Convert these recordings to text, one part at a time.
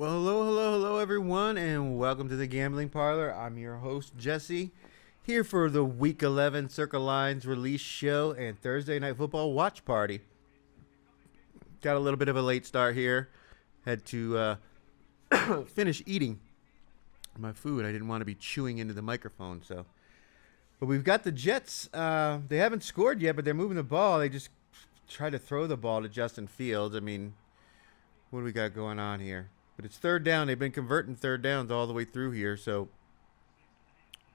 Well, hello, everyone, and welcome to the Gambling Parlor. I'm your host, Jesse, here for the Week 11 Circa Lines release show and Thursday Night Football watch party. Got a little bit of a late start here. Had to finish eating my food. I didn't want to be chewing into the microphone, so. But we've got the Jets. They haven't scored yet, but they're moving the ball. They just try to throw the ball to Justin Fields. I mean, what do we got going on here? But it's third down. They've been converting third downs all the way through here, so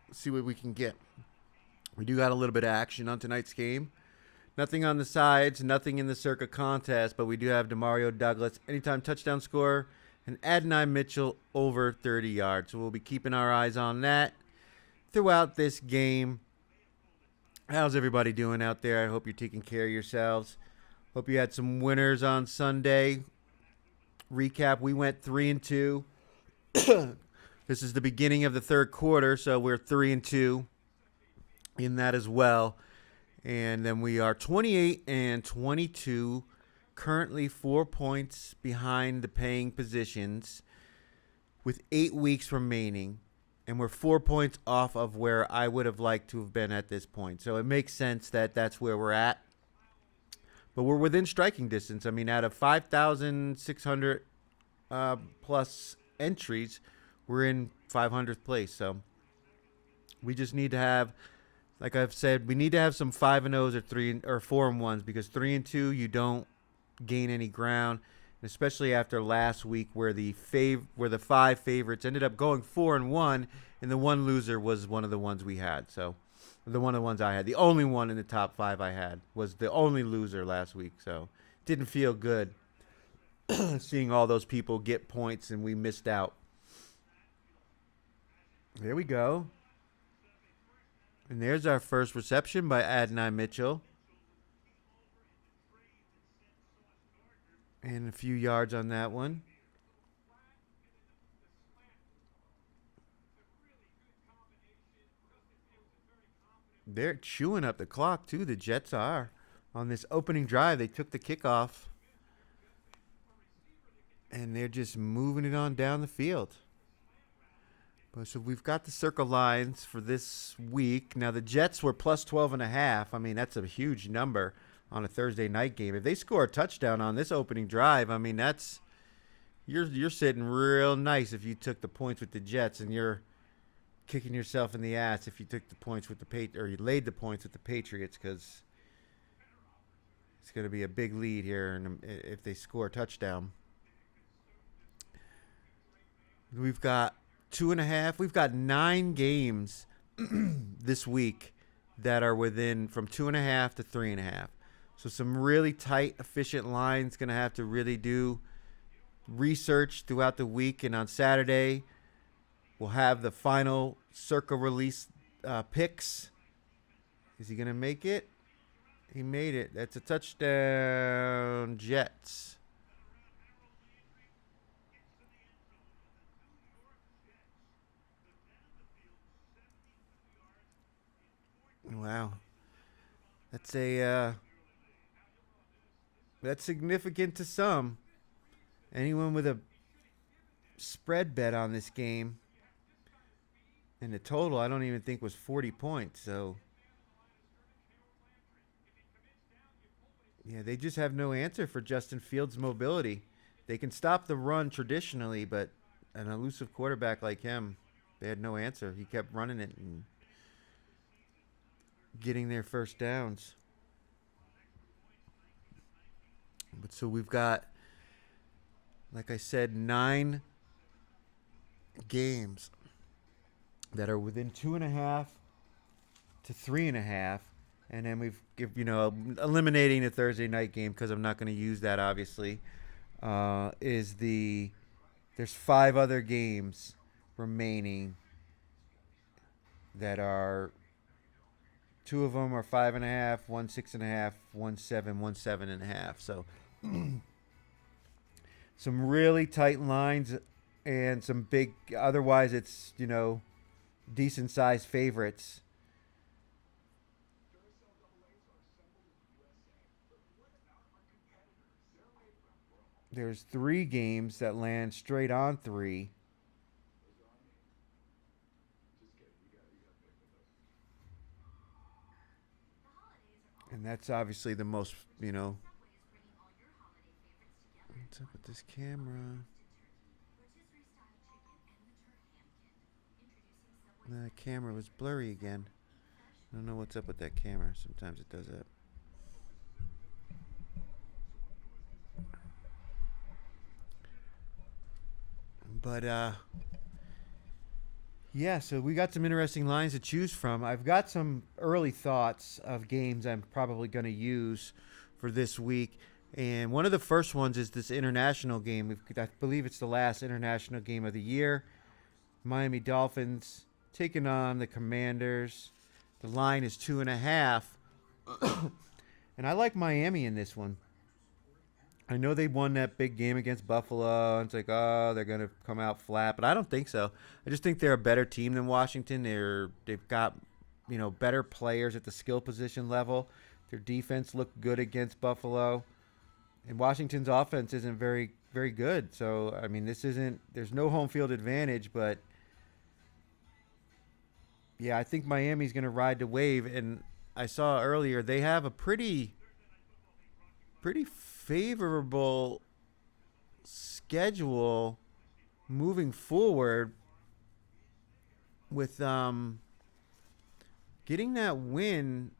let's see what we can get. We do got a little bit of action on tonight's game. Nothing on the sides, nothing in the Circa contest, but we do have Demario Douglas, anytime touchdown scorer, and Adonai Mitchell over 30 yards. So we'll be keeping our eyes on that throughout this game. How's everybody doing out there? I hope you're taking care of yourselves. Hope you had some winners on Sunday. Recap, we went 3-2. This is the beginning of the third quarter, so we're 3-2 in that as well. And then we are 28-22, currently 4 points behind the paying positions with 8 weeks remaining. And we're 4 points off of where I would have liked to have been at this point. So it makes sense that that's where we're at. But we're within striking distance. I mean, out of 5,600 plus entries, we're in 500th place. So we just need to have, like I've said, we need to have some 5-0s or 4-1s, because 3-2 you don't gain any ground, especially after last week where the five favorites ended up going 4-1, and the one loser was one of the ones we had. So. One of the ones I had. The only one in the top 5 I had was the only loser last week. So didn't feel good seeing all those people get points and we missed out. There we go. And there's our first reception by Adonai Mitchell. And a few yards on that one. They're chewing up the clock, too. The Jets are. On this opening drive, they took the kickoff. And they're just moving it on down the field. So we've got the Circa lines for this week. Now, the Jets were plus 12.5. I mean, that's a huge number on a Thursday night game. If they score a touchdown on this opening drive, I mean, that's you're sitting real nice if you took the points with the Jets, and you're kicking yourself in the ass if you took the points with the or you laid the points with the Patriots, because it's going to be a big lead here if they score a touchdown. We've got 2.5. We've got 9 games this week that are within from 2.5 to 3.5. So some really tight, efficient lines. Going to have to really do research throughout the week, and on Saturday we'll have the final Circa release picks. Is he going to make it? He made it. That's a touchdown, Jets. Wow. That's that's significant to some. Anyone with a spread bet on this game. And the total, I don't even think, was 40 points. So, yeah, they just have no answer for Justin Fields' mobility. They can stop the run traditionally, but an elusive quarterback like him, they had no answer. He kept running it and getting their first downs. But so we've got, like I said, 9 games that are within 2.5 to 3.5, and then we've eliminating the Thursday night game, because I'm not going to use that obviously. There's 5 other games remaining that are, 2 of them are 5.5, 1 6.5, 1 7, 1 7.5. So some really tight lines and some big. Otherwise, it's decent sized favorites. there's 3 games that land straight on 3. And that's obviously the most, what's up with this camera? The camera was blurry again. I don't know what's up with that camera. Sometimes it does that. But yeah, so we got some interesting lines to choose from. I've got some early thoughts of games I'm probably going to use for this week. And one of the first ones is this international game. I believe it's the last international game of the year. Miami Dolphins taking on the Commanders. The line is 2.5. And I like Miami in this one. I know they won that big game against Buffalo. And it's like, oh, they're going to come out flat. But I don't think so. I just think they're a better team than Washington. They've got, better players at the skill position level. Their defense looked good against Buffalo. And Washington's offense isn't very, very good. So, I mean, there's no home field advantage. But, yeah, I think Miami's going to ride the wave. And I saw earlier they have a pretty favorable schedule moving forward with getting that win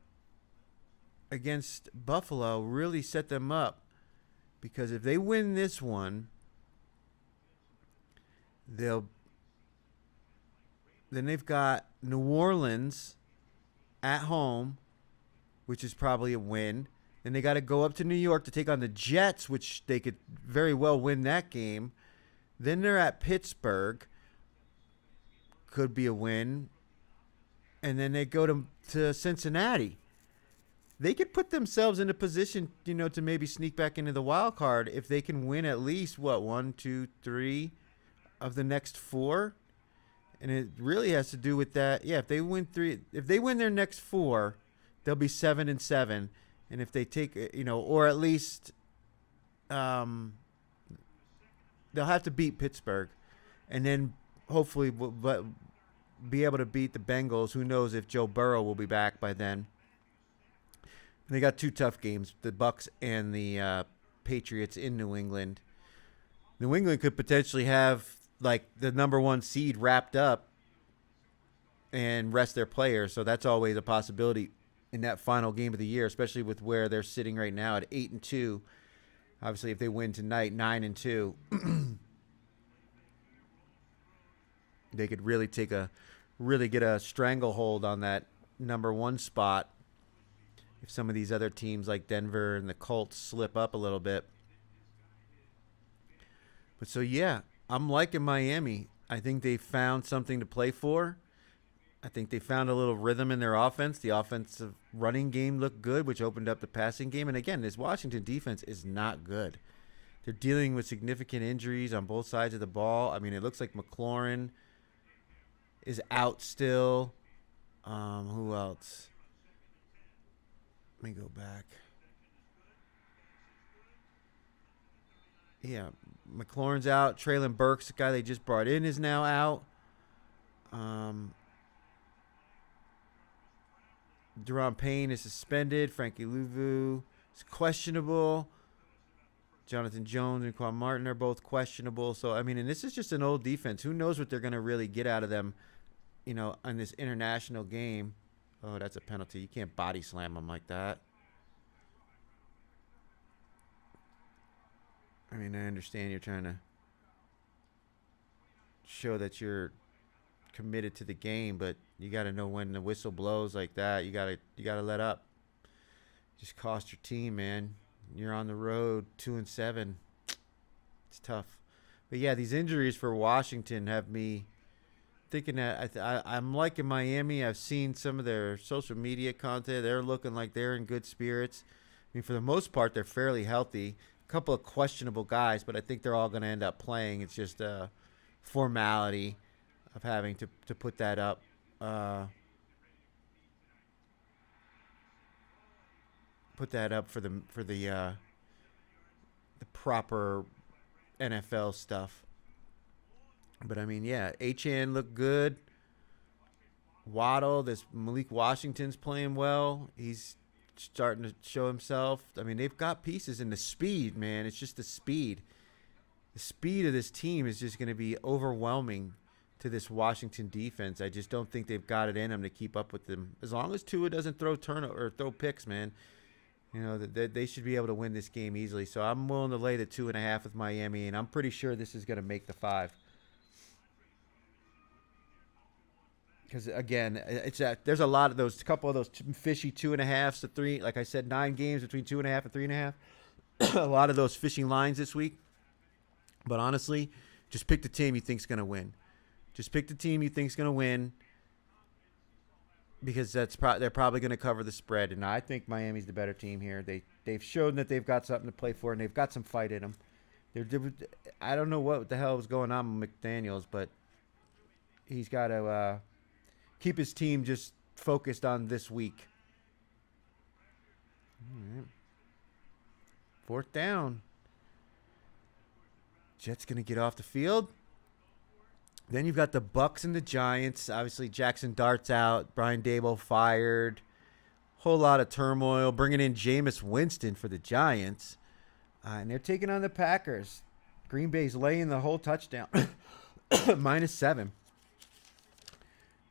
against Buffalo really set them up, because if they win this one, then they've got New Orleans at home, which is probably a win. Then they got to go up to New York to take on the Jets, which they could very well win that game. Then they're at Pittsburgh. Could be a win. And then they go to Cincinnati. They could put themselves in a position, to maybe sneak back into the wild card if they can win at least, 1, 2, 3 of the next 4. And it really has to do with that. Yeah, if they win their next 4, they'll be 7-7. And if they take, or at least they'll have to beat Pittsburgh. And then hopefully be able to beat the Bengals. Who knows if Joe Burrow will be back by then. And they got 2 tough games, the Bucs and the Patriots in New England. New England could potentially have, the number 1 seed wrapped up and rest their players. So that's always a possibility in that final game of the year, especially with where they're sitting right now at 8-2. Obviously, if they win tonight, 9-2, they could really get a stranglehold on that number 1 spot. If some of these other teams like Denver and the Colts slip up a little bit. But so yeah, I'm liking Miami. I think they found something to play for. I think they found a little rhythm in their offense. The offensive running game looked good, which opened up the passing game. And again, this Washington defense is not good. They're dealing with significant injuries on both sides of the ball. I mean, it looks like McLaurin is out still. Who else? Let me go back. Yeah, McLaurin's out. Traylon Burks, the guy they just brought in, is now out. Deron Payne is suspended. Frankie Louvu is questionable. Jonathan Jones and Quan Martin are both questionable. So, I mean, and this is just an old defense. Who knows what they're going to really get out of them, on this international game. Oh, that's a penalty. You can't body slam them like that. I mean, I understand you're trying to show that you're committed to the game, but you got to know when the whistle blows like that. You got to let up. Just cost your team, man. You're on the road 2-7. It's tough. But yeah, these injuries for Washington have me thinking that I'm liking Miami. I've seen some of their social media content. They're looking like they're in good spirits. I mean, for the most part, they're fairly healthy. A couple of questionable guys, but I think they're all going to end up playing. It's just a formality of having to put that up. Put that up for the proper NFL stuff. But I mean, yeah, Achan looked good. Waddle, this Malik Washington's playing well. He's starting to show himself. I mean, they've got pieces and the speed, man. It's just the speed. The speed of this team is just going to be overwhelming to this Washington defense. I just don't think they've got it in them to keep up with them. As long as Tua doesn't throw turnover or throw picks, man, you know, they should be able to win this game easily. So I'm willing to lay the 2.5 with Miami, and I'm pretty sure this is going to make the 5. Because again, there's a lot of those, couple of those fishy 2.5s to 3. Like I said, 9 games between 2.5 and 3.5. A lot of those fishing lines this week. But honestly, just pick the team you think's going to win. Just pick the team you think's going to win, because they're probably going to cover the spread. And I think Miami's the better team here. They've shown that they've got something to play for, and they've got some fight in them. I don't know what the hell was going on with McDaniels, but he's got to keep his team just focused on this week. All right. 4th down. Jets going to get off the field. Then you've got the Bucks and the Giants. Obviously, Jackson Dart's out. Brian Daboll fired. Whole lot of turmoil. Bringing in Jameis Winston for the Giants. And they're taking on the Packers. Green Bay's laying the whole touchdown. -7.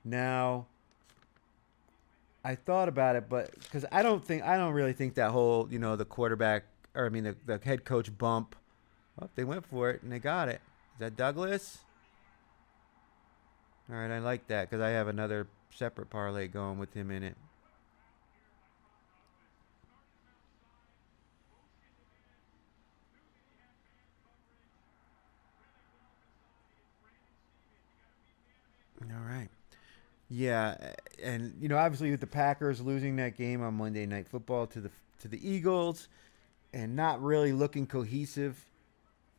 Now, I thought about it, but because I don't really think that whole, the quarterback, or I mean the head coach bump. Oh, they went for it and they got it. Is that Douglas? All right, I like that because I have another separate parlay going with him in it. All right. Yeah, and obviously with the Packers losing that game on Monday Night Football to the Eagles, and not really looking cohesive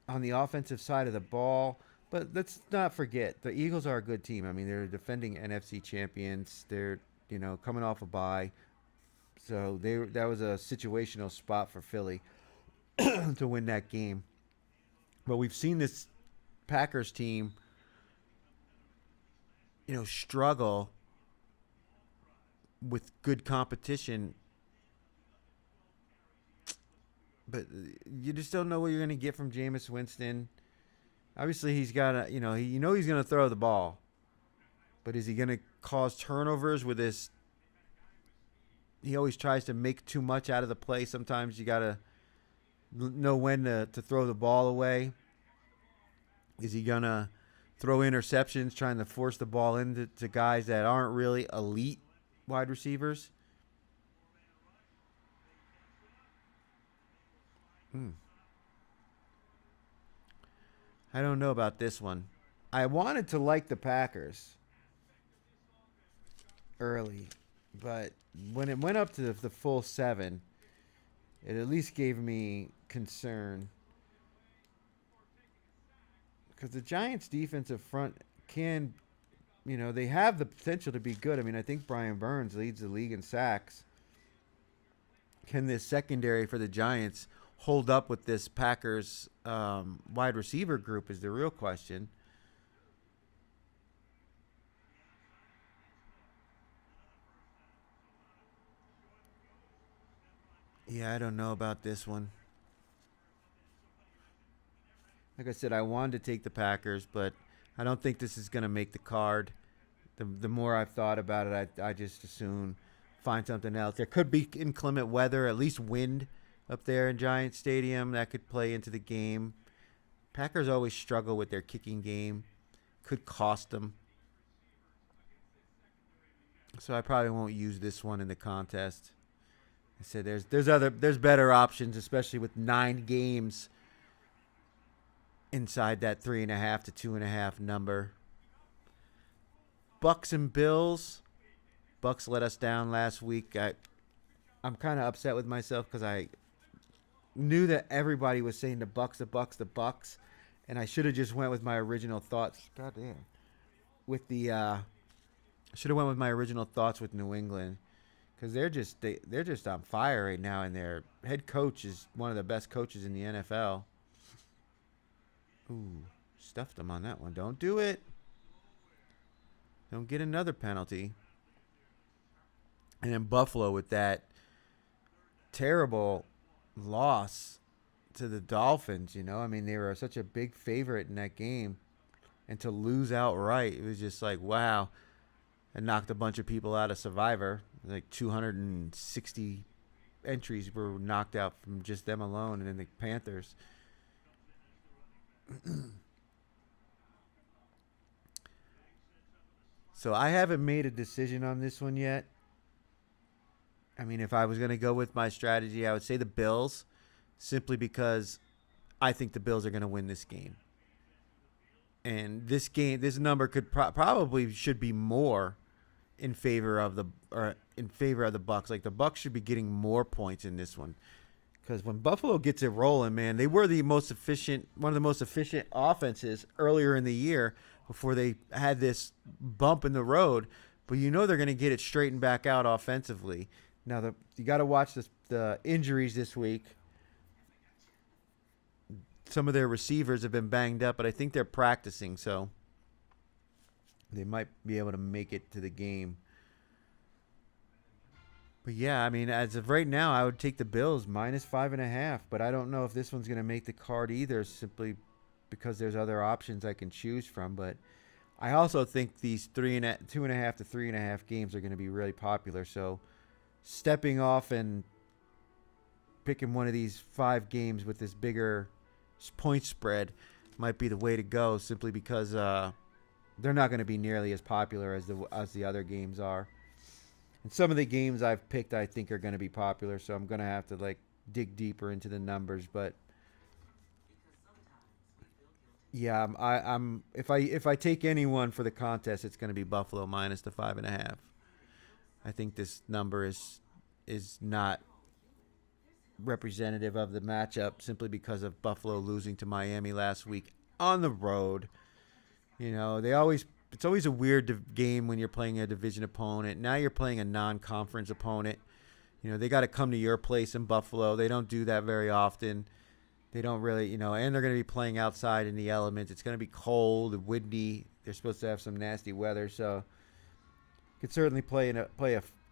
on the offensive side of the ball. But let's not forget, the Eagles are a good team. I mean, they're defending NFC champions. They're coming off a bye, so that was a situational spot for Philly to win that game. But we've seen this Packers team struggle with good competition, but you just don't know what you're going to get from Jameis Winston. Obviously, he's got he's going to throw the ball, but is he going to cause turnovers with this? He always tries to make too much out of the play. Sometimes you got to know when to throw the ball away. Is he going to throw interceptions, trying to force the ball into guys that aren't really elite wide receivers? I don't know about this one. I wanted to like the Packers early, but when it went up to the full 7, it at least gave me concern. Because the Giants' defensive front can, they have the potential to be good. I mean, I think Brian Burns leads the league in sacks. Can this secondary for the Giants hold up with this Packers wide receiver group is the real question. Yeah, I don't know about this one. Like I said, I wanted to take the Packers, but I don't think this is going to make the card. The more I've thought about it, I just as soon find something else. There could be inclement weather, at least wind up there in Giant Stadium. That could play into the game. Packers always struggle with their kicking game. Could cost them. So I probably won't use this one in the contest. I said there's better options, especially with 9 games inside that 3.5 to 2.5 number. Bucks and Bills. Bucks let us down last week. I'm kind of upset with myself because I knew that everybody was saying the Bucks, and I should have just went with my original thoughts. God damn. With the should have went with my original thoughts with New England, because they're just on fire right now, and their head coach is one of the best coaches in the NFL. Ooh, stuffed him on that one. Don't do it. Don't get another penalty. And then Buffalo with that terrible loss to the Dolphins, I mean, they were such a big favorite in that game. And to lose outright, it was just like, wow. It knocked a bunch of people out of Survivor. Like 260 entries were knocked out from just them alone. And then the Panthers. So I haven't made a decision on this one yet. I mean, if I was going to go with my strategy, I would say the Bills, simply because I think the Bills are going to win this game. And this number could probably should be more in favor of the Bucks. Like the Bucks should be getting more points in this one, because when Buffalo gets it rolling, man, they were one of the most efficient offenses earlier in the year before they had this bump in the road. But they're going to get it straightened back out offensively. Now you got to watch the injuries this week. Some of their receivers have been banged up, but I think they're practicing, so they might be able to make it to the game. But yeah, I mean, as of right now, I would take the Bills -5.5, but I don't know if this one's going to make the card either, simply because there's other options I can choose from. But I also think these 2.5 to 3.5 games are going to be really popular. So stepping off and picking one of these 5 games with this bigger point spread might be the way to go, simply because they're not going to be nearly as popular as the other games are. And some of the games I've picked, I think, are going to be popular, so I'm going to have to dig deeper into the numbers. But yeah, if I take anyone for the contest, it's going to be Buffalo -5.5. I think this number is not representative of the matchup, simply because of Buffalo losing to Miami last week on the road. It's always a weird game when you're playing a division opponent. Now you're playing a non-conference opponent. They got to come to your place in Buffalo. They don't do that very often. They don't really, and they're going to be playing outside in the elements. It's going to be cold and windy. They're supposed to have some nasty weather, so could certainly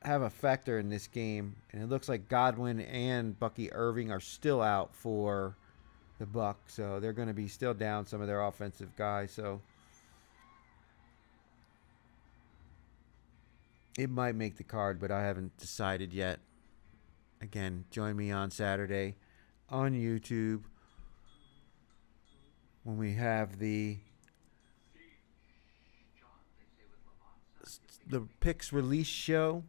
have a factor in this game. And it looks like Godwin and Bucky Irving are still out for the Bucs, so they're going to be still down some of their offensive guys. So it might make the card, but I haven't decided yet. Again, join me on Saturday on YouTube when we have the picks release show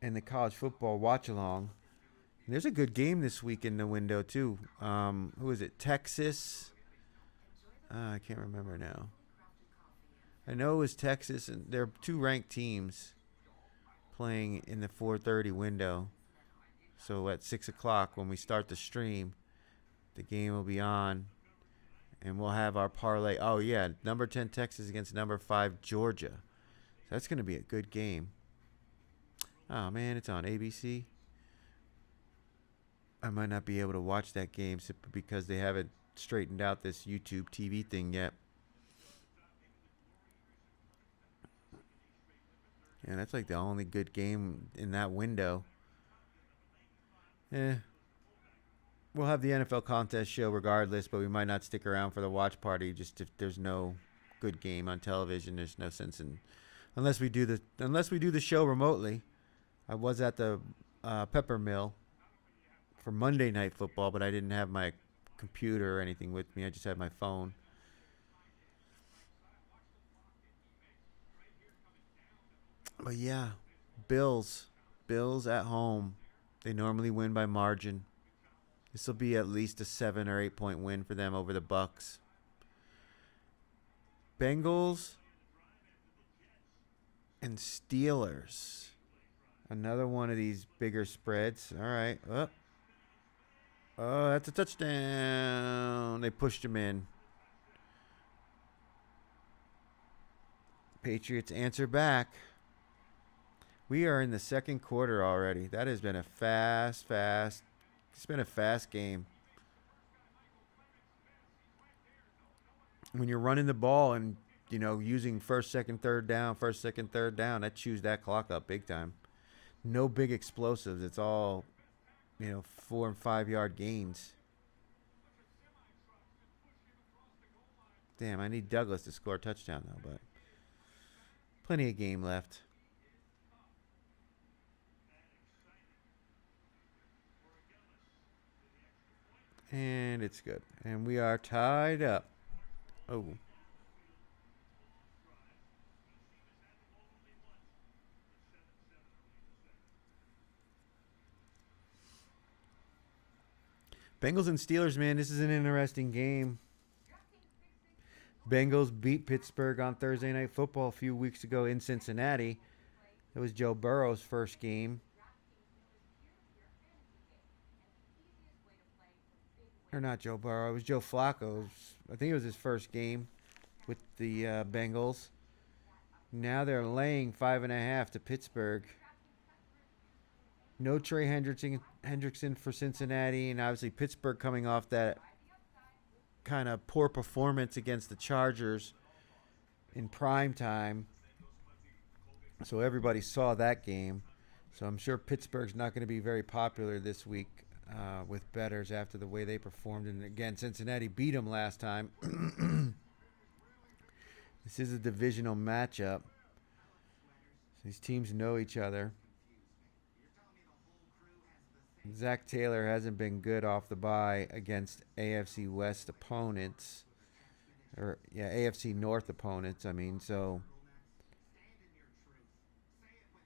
and the college football watch along. There's a good game this week in the window too. Who is it? Texas. I can't remember now. I know it was Texas, and they're 2 ranked teams playing in the 4:30 window. So at 6 o'clock when we start the stream, the game will be on, and we'll have our parlay. Oh yeah, number 10 Texas against number 5 Georgia. So that's going to be a good game. Oh man, it's on ABC. I might not be able to watch that game simply because they haven't straightened out this YouTube TV thing yet. Yeah, that's like the only good game in that window. We'll have the NFL contest show regardless, but we might not stick around for the watch party. Just if there's no good game on television, there's no sense in unless we do the show remotely. I was at the Pepper Mill for Monday Night Football, but I didn't have my computer or anything with me. I just had my phone. But yeah, Bills at home. They normally win by margin. This will be at least a 7 or 8 point win for them over the Bucs. Bengals and Steelers. Another one of these bigger spreads. All right. Oh, that's a touchdown. They pushed him in. Patriots answer back. We are in the second quarter already. That has been a fast. It's been a fast game. when you're running the ball and, using first, second, third down, that chews that clock up big time. No big explosives. It's all, 4 and 5 yard gains. Damn, I need Douglas to score a touchdown, though, but plenty of game left. And it's good. And we are tied up. Oh. Bengals and Steelers, man, this is an interesting game. Bengals beat Pittsburgh on Thursday Night Football a few weeks ago in Cincinnati. It was Joe Burrow's first game. Or not Joe Burrow. It was Joe Flacco. I think it was his first game with the Bengals. Now they're laying 5.5 to Pittsburgh. No Trey Hendrickson for Cincinnati, and obviously Pittsburgh coming off that kind of poor performance against the Chargers in prime time. So everybody saw that game. So I'm sure Pittsburgh's not going to be very popular this week with bettors after the way they performed. And again, Cincinnati beat them last time. This is a divisional matchup. These teams know each other. Zach Taylor hasn't been good off the bye against AFC West opponents. AFC North opponents, so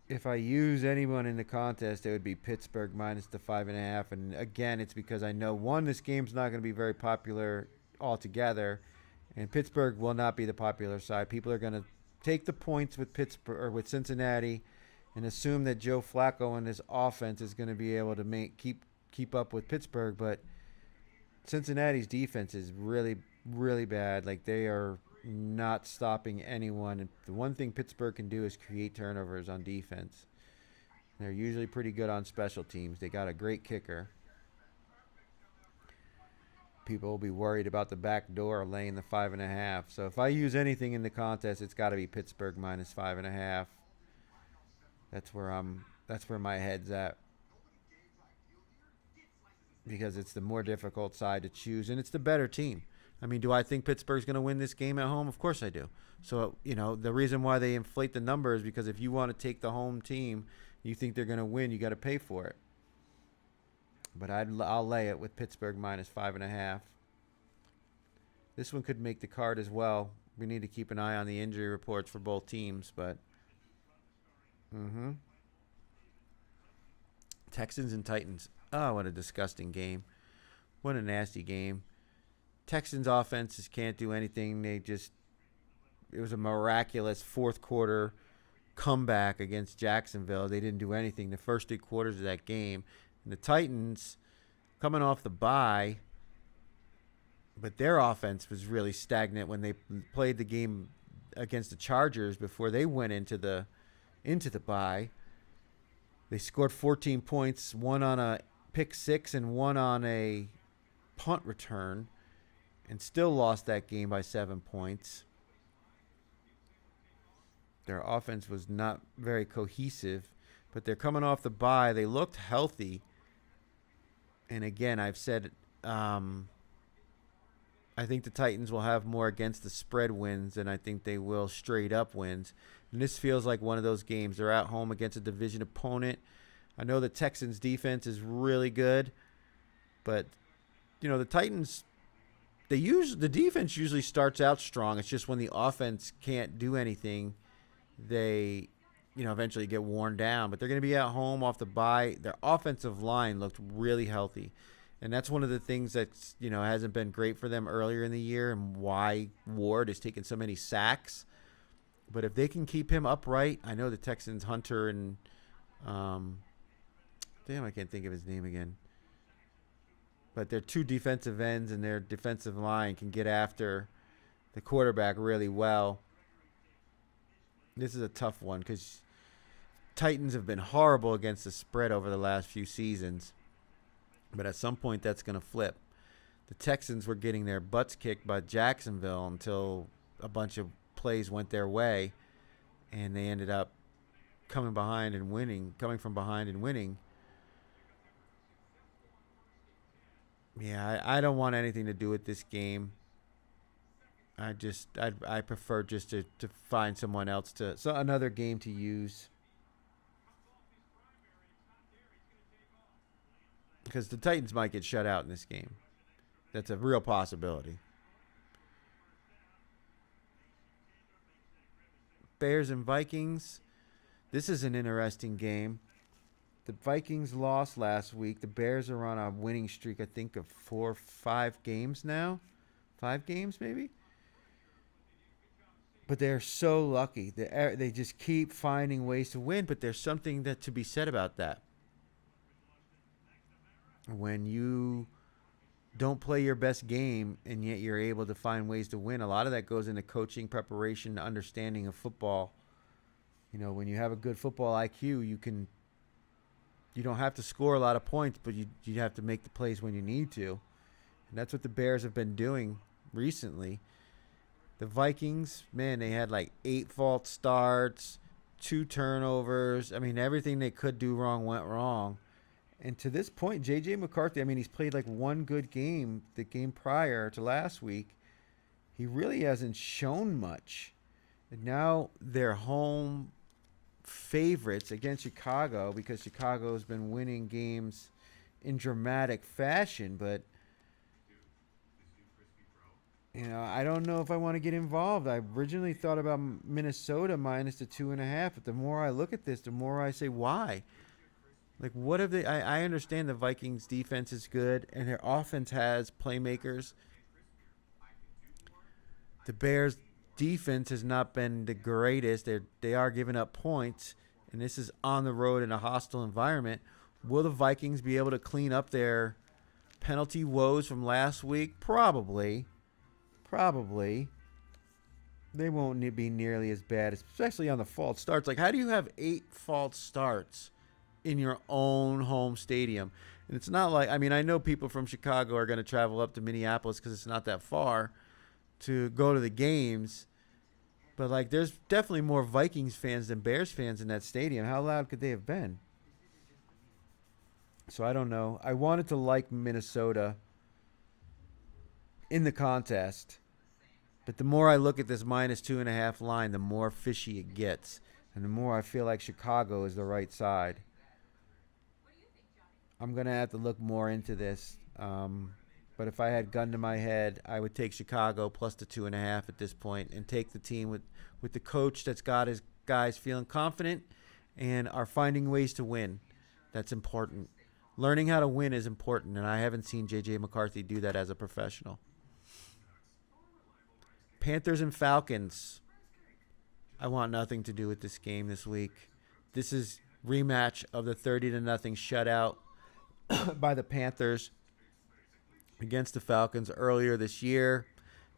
if I use anyone in the contest, it would be Pittsburgh minus the 5.5. And again, it's because I know, one, this game's not going to be very popular altogether, and Pittsburgh will not be the popular side. People are going to take the points with Pittsburgh or with Cincinnati and assume that Joe Flacco and his offense is going to be able to keep up with Pittsburgh. But Cincinnati's defense is really, really bad. Like, they are not stopping anyone. And the one thing Pittsburgh can do is create turnovers on defense. They're usually pretty good on special teams. They got a great kicker. People will be worried about the back door laying the 5.5. So if I use anything in the contest, it's got to be Pittsburgh minus 5.5. That's where my head's at, because it's the more difficult side to choose, and it's the better team. Do I think Pittsburgh's going to win this game at home? Of course I do. So, the reason why they inflate the number is because if you want to take the home team, you think they're going to win, you got to pay for it. But I'll lay it with Pittsburgh minus 5.5. This one could make the card as well. We need to keep an eye on the injury reports for both teams, but Texans and Titans. Oh, what a disgusting game. What a nasty game. Texans offenses can't do anything. It was a miraculous fourth quarter comeback against Jacksonville. They didn't do anything the first 3 quarters of that game. And the Titans, coming off the bye, but their offense was really stagnant when they played the game against the Chargers before they went into the bye. They scored 14 points, one on a pick six and one on a punt return, and still lost that game by 7 points. Their offense was not very cohesive, but they're coming off the bye. They looked healthy. And again, I've said I think the Titans will have more against the spread wins than I think they will straight up wins. And this feels like one of those games. They're at home against a division opponent. I know the Texans' defense is really good, but the Titans, the defense usually starts out strong. It's just when the offense can't do anything, they eventually get worn down. But they're going to be at home off the bye. Their offensive line looked really healthy. And that's one of the things that hasn't been great for them earlier in the year, and why Ward is taking so many sacks. But if they can keep him upright, I know the Texans, Hunter and I can't think of his name again. But their 2 defensive ends and their defensive line can get after the quarterback really well. This is a tough one because Titans have been horrible against the spread over the last few seasons. But at some point, that's going to flip. the Texans were getting their butts kicked by Jacksonville until a bunch of plays went their way, and they ended up coming from behind and winning. Yeah, I don't want anything to do with this game. I prefer just to find someone else another game to use, because the Titans might get shut out in this game. That's a real possibility. Bears and Vikings. This is an interesting game. The Vikings lost last week. The Bears are on a winning streak, I think, of 4 or 5 games now. 5 games, maybe? But they're so lucky. They just keep finding ways to win, but there's something that to be said about that. When you don't play your best game and yet you're able to find ways to win, a lot of that goes into coaching, preparation, understanding of football. When you have a good football IQ, you don't have to score a lot of points, but you have to make the plays when you need to. And that's what the Bears have been doing recently. The Vikings, man, they had like 8 false starts, 2 turnovers. I mean, everything they could do wrong went wrong. And to this point, J.J. McCarthy, I mean, he's played like one good game, the game prior to last week. He really hasn't shown much. And now they're home favorites against Chicago, because Chicago's been winning games in dramatic fashion. But, I don't know if I want to get involved. I originally thought about Minnesota minus the 2.5. But the more I look at this, the more I say, why? Like, what have they? I understand the Vikings defense is good and their offense has playmakers. The Bears defense has not been the greatest. They are giving up points, and this is on the road in a hostile environment. Will the Vikings be able to clean up their penalty woes from last week? Probably. They won't be nearly as bad, especially on the false starts. Like, how do you have 8 false starts in your own home stadium? And it's not like, I know people from Chicago are going to travel up to Minneapolis because it's not that far to go to the games. But, like, there's definitely more Vikings fans than Bears fans in that stadium. How loud could they have been? So I don't know. I wanted to like Minnesota in the contest. But the more I look at this minus 2.5 line, the more fishy it gets. And the more I feel like Chicago is the right side. I'm going to have to look more into this. But if I had gun to my head, I would take Chicago plus the 2.5 at this point and take the team with the coach that's got his guys feeling confident and are finding ways to win. That's important. Learning how to win is important, and I haven't seen J.J. McCarthy do that as a professional. Panthers and Falcons. I want nothing to do with this game this week. This is rematch of the 30-0 shutout by the Panthers against the Falcons earlier this year.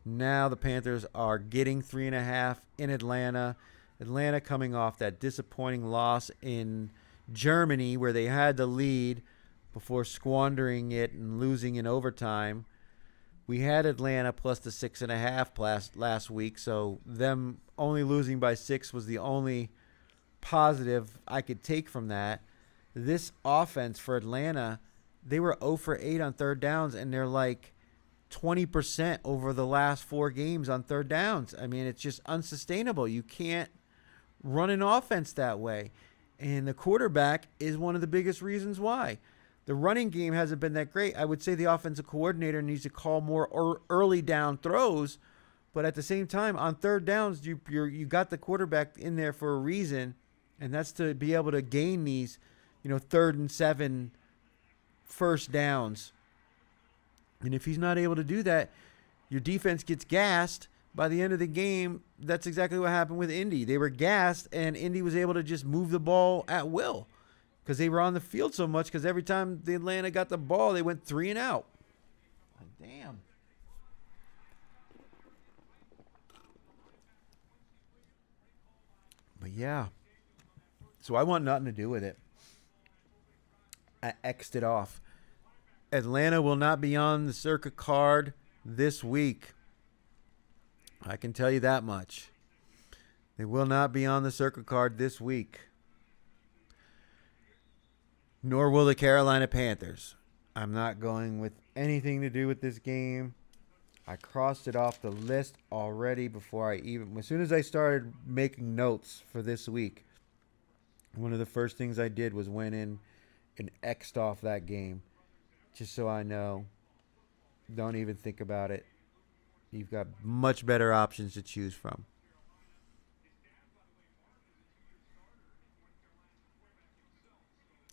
Now the Panthers are getting 3.5 in Atlanta. Atlanta coming off that disappointing loss in Germany where they had the lead before squandering it and losing in overtime. We had Atlanta plus the 6.5 last week, so them only losing by 6 was the only positive I could take from that. This offense for Atlanta, they were 0 for 8 on third downs, and they're like 20% over the last 4 games on third downs. I mean, it's just unsustainable. You can't run an offense that way. And the quarterback is one of the biggest reasons why. The running game hasn't been that great. I would say the offensive coordinator needs to call more early down throws. But at the same time, on third downs, you got the quarterback in there for a reason, and that's to be able to gain these, 3rd and 7 first downs. And if he's not able to do that, your defense gets gassed. By the end of the game, that's exactly what happened with Indy. They were gassed, and Indy was able to just move the ball at will because they were on the field so much, because every time the Atlanta got the ball, they went 3 and out. Like, damn. But, yeah. So I want nothing to do with it. I X'd it off. Atlanta will not be on the Circa card this week. I can tell you that much. They will not be on the Circa card this week. Nor will the Carolina Panthers. I'm not going with anything to do with this game. I crossed it off the list already before as soon as I started making notes for this week. One of the first things I did was went in and X'd off that game. Just so I know. Don't even think about it. You've got much better options to choose from.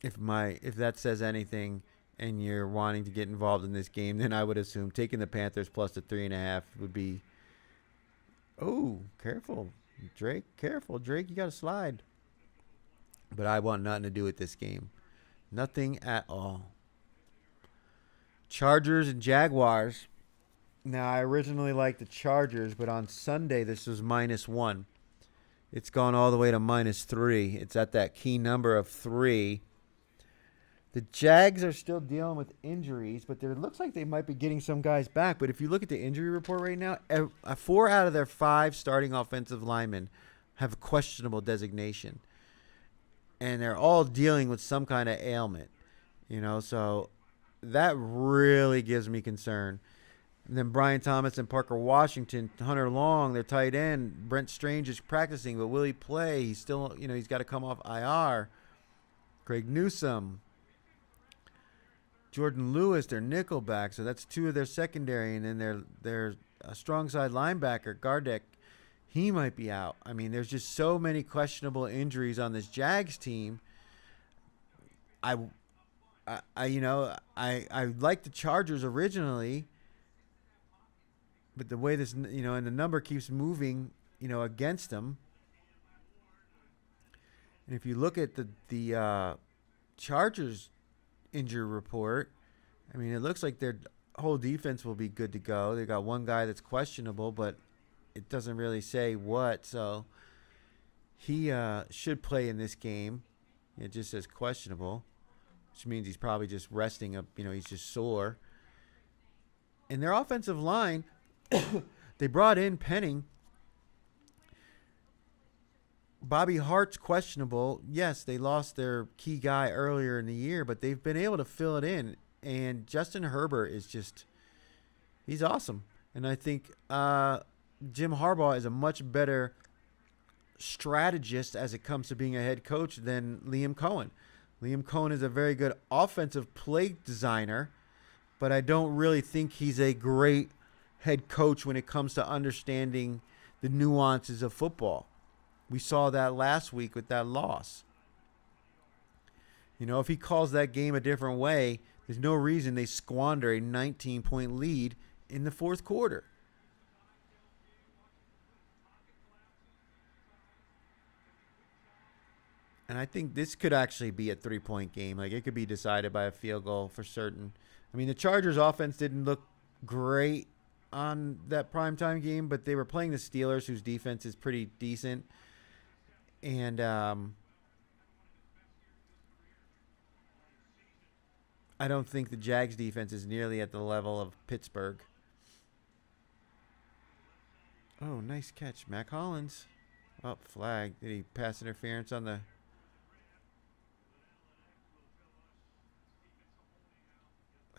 If that says anything and you're wanting to get involved in this game, then I would assume taking the Panthers plus the 3.5 would be. Oh, careful, Drake! Careful, Drake! You got to slide. But I want nothing to do with this game. Nothing at all. Chargers and Jaguars. Now, I originally liked the Chargers, but on Sunday this was -1. It's gone all the way to -3. It's at that key number of 3. The Jags are still dealing with injuries, but it looks like they might be getting some guys back. But if you look at the injury report right now, 4 out of their 5 starting offensive linemen have a questionable designation. And they're all dealing with some kind of ailment. So that really gives me concern. And then Brian Thomas and Parker Washington, Hunter Long, their tight end. Brent Strange is practicing, but will he play? He's still, he's got to come off IR. Greg Newsome. Jordan Lewis, their nickelback. So that's 2 of their secondary. And then their strong side linebacker, Gardeck, he might be out. I mean, there's just so many questionable injuries on this Jags team. I liked the Chargers originally, but the way this, and the number keeps moving, against them. And if you look at the Chargers injury report, I mean, it looks like their whole defense will be good to go. They got one guy that's questionable, but it doesn't really say what. So he should play in this game. It just says questionable, which means he's probably just resting up. He's just sore. And their offensive line, they brought in Penning. Bobby Hart's questionable. Yes, they lost their key guy earlier in the year, but they've been able to fill it in. And Justin Herbert is he's awesome. And I think Jim Harbaugh is a much better strategist as it comes to being a head coach than Liam Cohen. Liam Cohen is a very good offensive play designer, but I don't really think he's a great head coach when it comes to understanding the nuances of football. We saw that last week with that loss. If he calls that game a different way, there's no reason they squander a 19-point lead in the fourth quarter. And I think this could actually be a 3-point game. Like, it could be decided by a field goal for certain. I mean, the Chargers offense didn't look great on that primetime game, but they were playing the Steelers, whose defense is pretty decent. And I don't think the Jags defense is nearly at the level of Pittsburgh. Oh, nice catch, Mac Hollins. Oh, flag. Did he pass interference on the...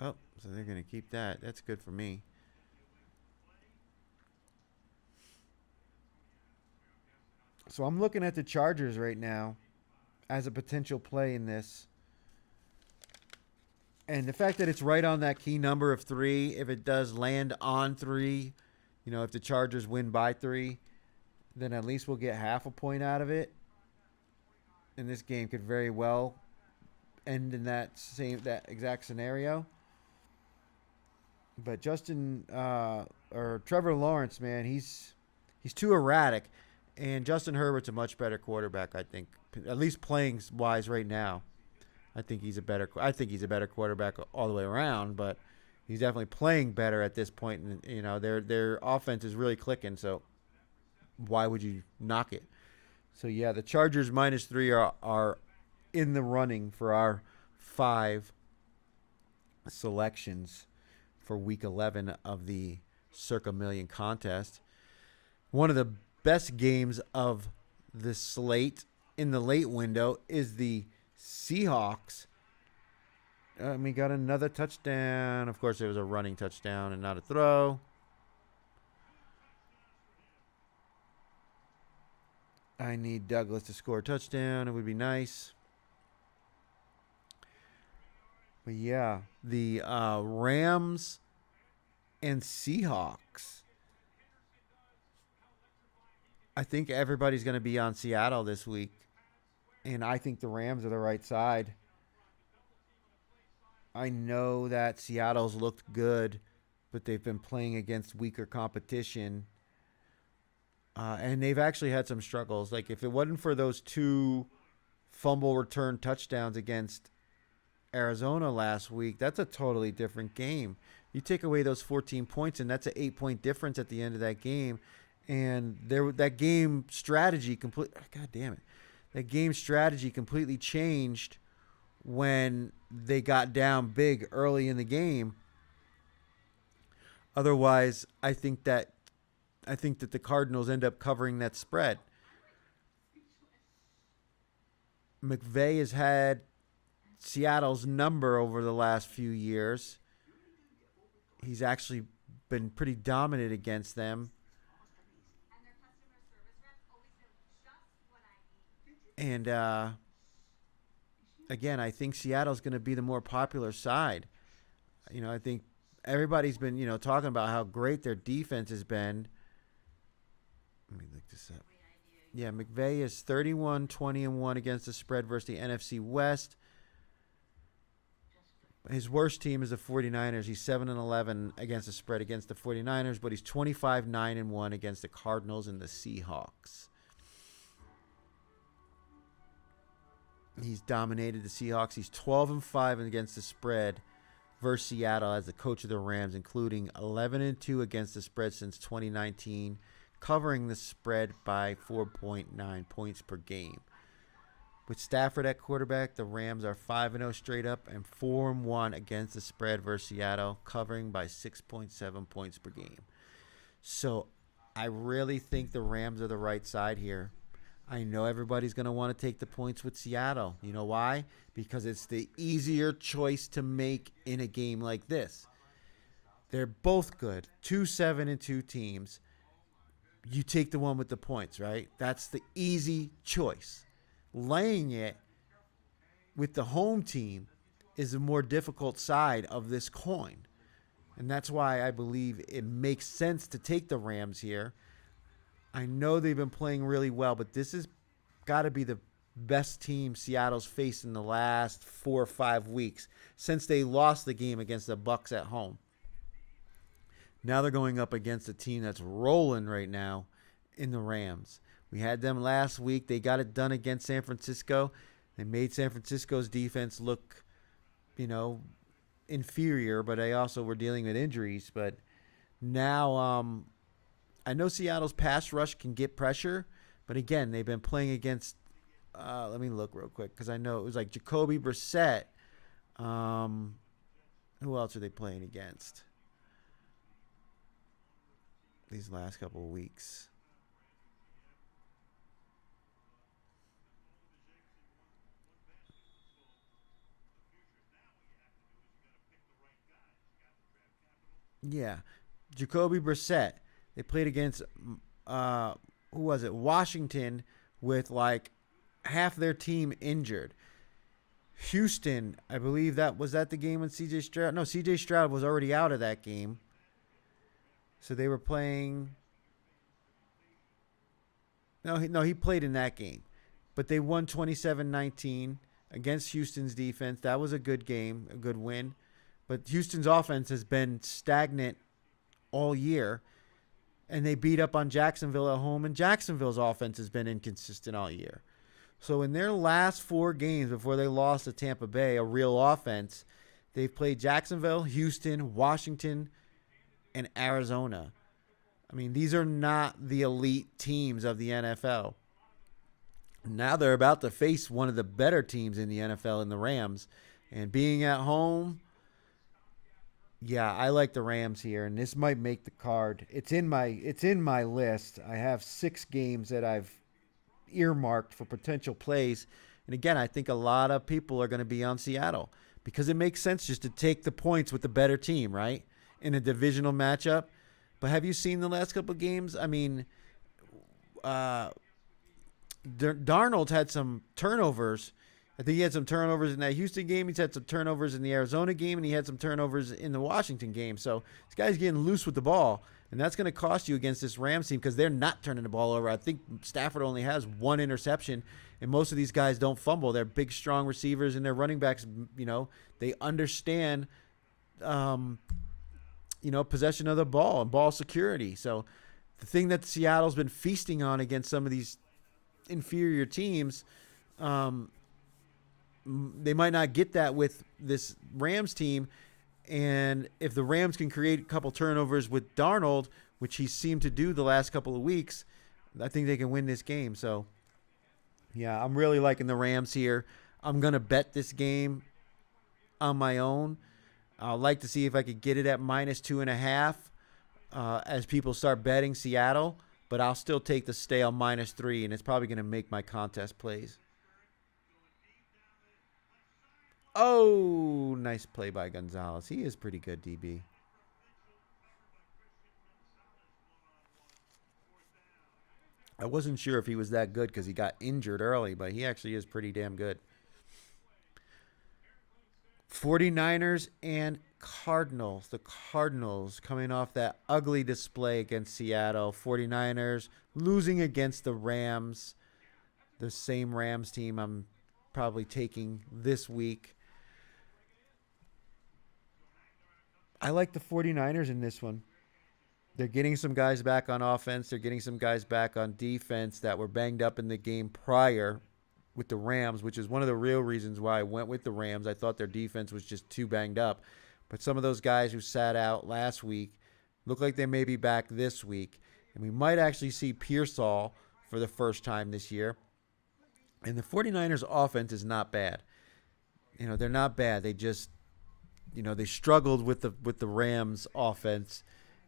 Oh, so they're going to keep that. That's good for me. So I'm looking at the Chargers right now as a potential play in this. And the fact that it's right on that key number of 3, if it does land on 3, if the Chargers win by 3, then at least we'll get half a point out of it. And this game could very well end in that exact scenario. But Trevor Lawrence, man, he's too erratic. And Justin Herbert's a much better quarterback, I think. At least playing wise right now. I think he's a better quarterback all the way around, but he's definitely playing better at this point. And their offense is really clicking, so why would you knock it? So yeah, the Chargers -3 are in the running for our 5 selections for Week 11 of the Circa Million contest. One of the best games of the slate in the late window is the Seahawks. We got another touchdown. Of course, it was a running touchdown and not a throw. I need Douglas to score a touchdown. It would be nice. But yeah, the Rams and Seahawks. I think everybody's going to be on Seattle this week. And I think the Rams are the right side. I know that Seattle's looked good, but they've been playing against weaker competition. And they've actually had some struggles. Like, if it wasn't for those 2 fumble return touchdowns against Arizona last week, that's a totally different game. You take away those 14 points, and that's an 8-point difference at the end of that game. And that game strategy that game strategy completely changed when they got down big early in the game. Otherwise, I think that the Cardinals end up covering that spread. McVay has had Seattle's number over the last few years. He's actually been pretty dominant against them. And again, I think Seattle's going to be the more popular side. I think everybody's been, talking about how great their defense has been. Let me look this up. Yeah, McVay is 31-20-1 against the spread versus the NFC West. His worst team is the 49ers. He's 7-11 against the spread against the 49ers, but he's 25-9-1 against the Cardinals and the Seahawks. He's dominated the Seahawks. He's 12-5 against the spread versus Seattle as the coach of the Rams, including 11-2 against the spread since 2019, covering the spread by 4.9 points per game. With Stafford at quarterback, the Rams are 5-0 straight up and 4-1 against the spread versus Seattle, covering by 6.7 points per game. So I really think the Rams are the right side here. I know everybody's going to want to take the points with Seattle. You know why? Because it's the easier choice to make in a game like this. They're both good. 2-7-2 teams. You take the one with the points, right? That's the easy choice. Laying it with the home team is the more difficult side of this coin. And that's why I believe it makes sense to take the Rams here. I know they've been playing really well, but this has got to be the best team Seattle's faced in the last 4 or 5 weeks since they lost the game against the Bucs at home. Now they're going up against a team that's rolling right now in the Rams. We had them last week. They got it done against San Francisco. They made San Francisco's defense look, inferior, but they also were dealing with injuries. But now I know Seattle's pass rush can get pressure, but again, they've been playing against let me look real quick because I know it was like Jacoby Brissett. Who else are they playing against these last couple of weeks? Yeah, Jacoby Brissett. They played against who was it? Washington, with like half their team injured. Houston, I believe that the game when C.J. Stroud. No, C.J. Stroud was already out of that game. So they were playing. No, he played in that game, but they won 27-19 against Houston's defense. That was a good game, a good win. But Houston's offense has been stagnant all year, and they beat up on Jacksonville at home, and Jacksonville's offense has been inconsistent all year. So in their last 4 games before they lost to Tampa Bay, a real offense, they've played Jacksonville, Houston, Washington, and Arizona. I mean, these are not the elite teams of the NFL. Now they're about to face one of the better teams in the NFL in the Rams. And being at home, Yeah, I like the Rams here, and this might make the card. It's in my list. I have 6 games that I've earmarked for potential plays. And again, I think a lot of people are going to be on Seattle because it makes sense just to take the points with the better team, right? In a divisional matchup. But have you seen the last couple of games? I mean, uh, Darnold had some turnovers. I think he had some turnovers in that Houston game. He's had some turnovers in the Arizona game, and he had some turnovers in the Washington game. So this guy's getting loose with the ball, and that's going to cost you against this Rams team because they're not turning the ball over. I think Stafford only has 1 interception, and most of these guys don't fumble. They're big, strong receivers, and their running backs, they understand, possession of the ball and ball security. So the thing that Seattle's been feasting on against some of these inferior teams, they might not get that with this Rams team. And if the Rams can create a couple turnovers with Darnold, which he seemed to do the last couple of weeks, I think they can win this game. So, yeah, I'm really liking the Rams here. I'm going to bet this game on my own. I'd like to see if I could get it at -2.5 as people start betting Seattle. But I'll still take the stale -3, and it's probably going to make my contest plays. Oh, nice play by Gonzalez. He is pretty good, DB. I wasn't sure if he was that good because he got injured early, but he actually is pretty damn good. 49ers and Cardinals. The Cardinals coming off that ugly display against Seattle. 49ers losing against the Rams. The same Rams team I'm probably taking this week. I like the 49ers in this one. They're getting some guys back on offense. They're getting some guys back on defense that were banged up in the game prior with the Rams, which is one of the real reasons why I went with the Rams. I thought their defense was just too banged up. But some of those guys who sat out last week look like they may be back this week. And we might actually see Pearsall for the first time this year. And the 49ers offense is not bad. They're not bad. They just, they struggled with the Rams offense,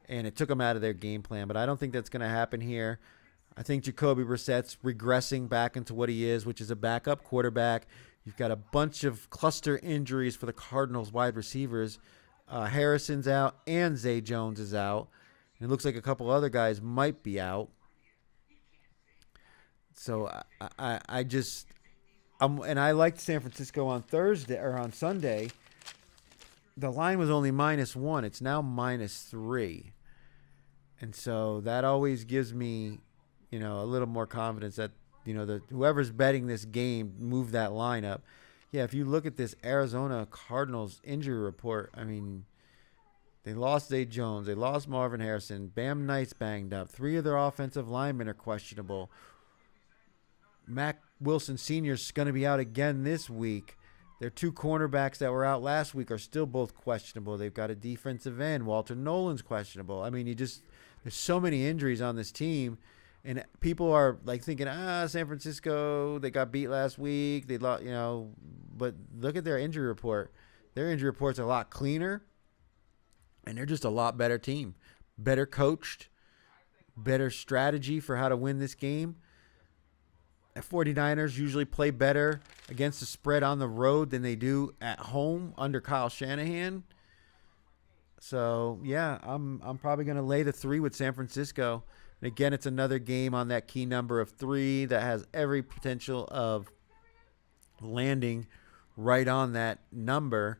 and it took them out of their game plan. But I don't think that's going to happen here. I think Jacoby Brissett's regressing back into what he is, which is a backup quarterback. You've got a bunch of cluster injuries for the Cardinals wide receivers. Harrison's out and Zay Jones is out. And it looks like a couple other guys might be out. So and I liked San Francisco on Thursday or on Sunday. The line was only -1. It's now -3. And so that always gives me, a little more confidence that, whoever's betting this game move that line up. Yeah, if you look at this Arizona Cardinals injury report, I mean, they lost Zay Jones. They lost Marvin Harrison. Bam Knight's banged up. 3 of their offensive linemen are questionable. Mac Wilson Sr. is going to be out again this week. Their 2 cornerbacks that were out last week are still both questionable. They've got a defensive end. Walter Nolan's questionable. I mean, there's so many injuries on this team. And people are like thinking, San Francisco, they got beat last week. They lost, but look at their injury report. Their injury report's a lot cleaner, and they're just a lot better team. Better coached, better strategy for how to win this game. The 49ers usually play better against the spread on the road than they do at home under Kyle Shanahan. So, yeah, I'm probably going to lay the 3 with San Francisco. And again, it's another game on that key number of 3 that has every potential of landing right on that number,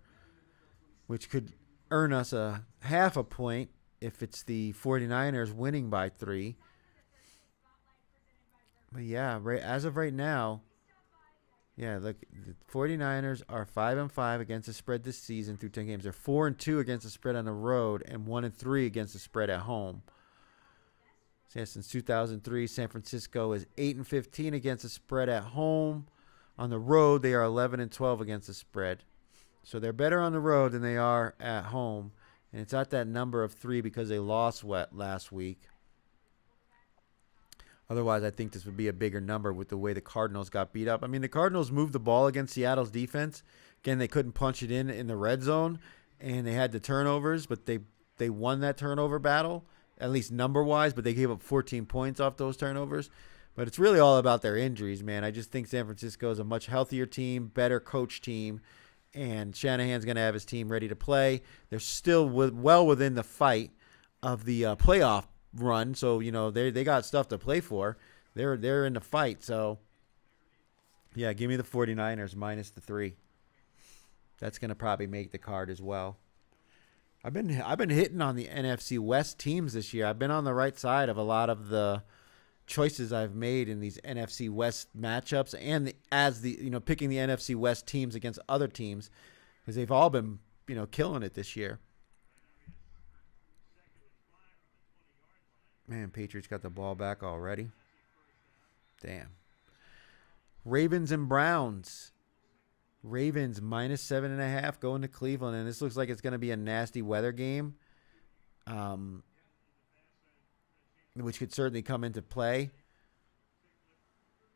which could earn us a half a point if it's the 49ers winning by 3. But yeah, as of right now, look, the 49ers are 5-5 against the spread this season through 10 games. They're 4-2 against the spread on the road and 1-3 against the spread at home. So since 2003, San Francisco is 8-15 against the spread at home. On the road, they are 11-12 against the spread. So they're better on the road than they are at home. And it's at that number of 3 because they lost last week. Otherwise, I think this would be a bigger number with the way the Cardinals got beat up. I mean, the Cardinals moved the ball against Seattle's defense. Again, they couldn't punch it in the red zone. and they had the turnovers, but they won that turnover battle, at least number wise, but they gave up 14 points off those turnovers. But it's really all about their injuries, man. I just think San Francisco is a much healthier team, better coach team, and Shanahan's going to have his team ready to play. They're still well within the fight of the playoff run, so they got stuff to play for. They're in the fight, so yeah, give me the 49ers minus the 3. That's going to probably make the card as well. I've been hitting on the NFC West teams this year. I've been on the right side of a lot of the choices I've made in these NFC West matchups, and picking the NFC West teams against other teams, because they've all been killing it this year. Man, Patriots got the ball back already. Damn. Ravens and Browns. Ravens minus 7.5 going to Cleveland, and this looks like it's going to be a nasty weather game, which could certainly come into play.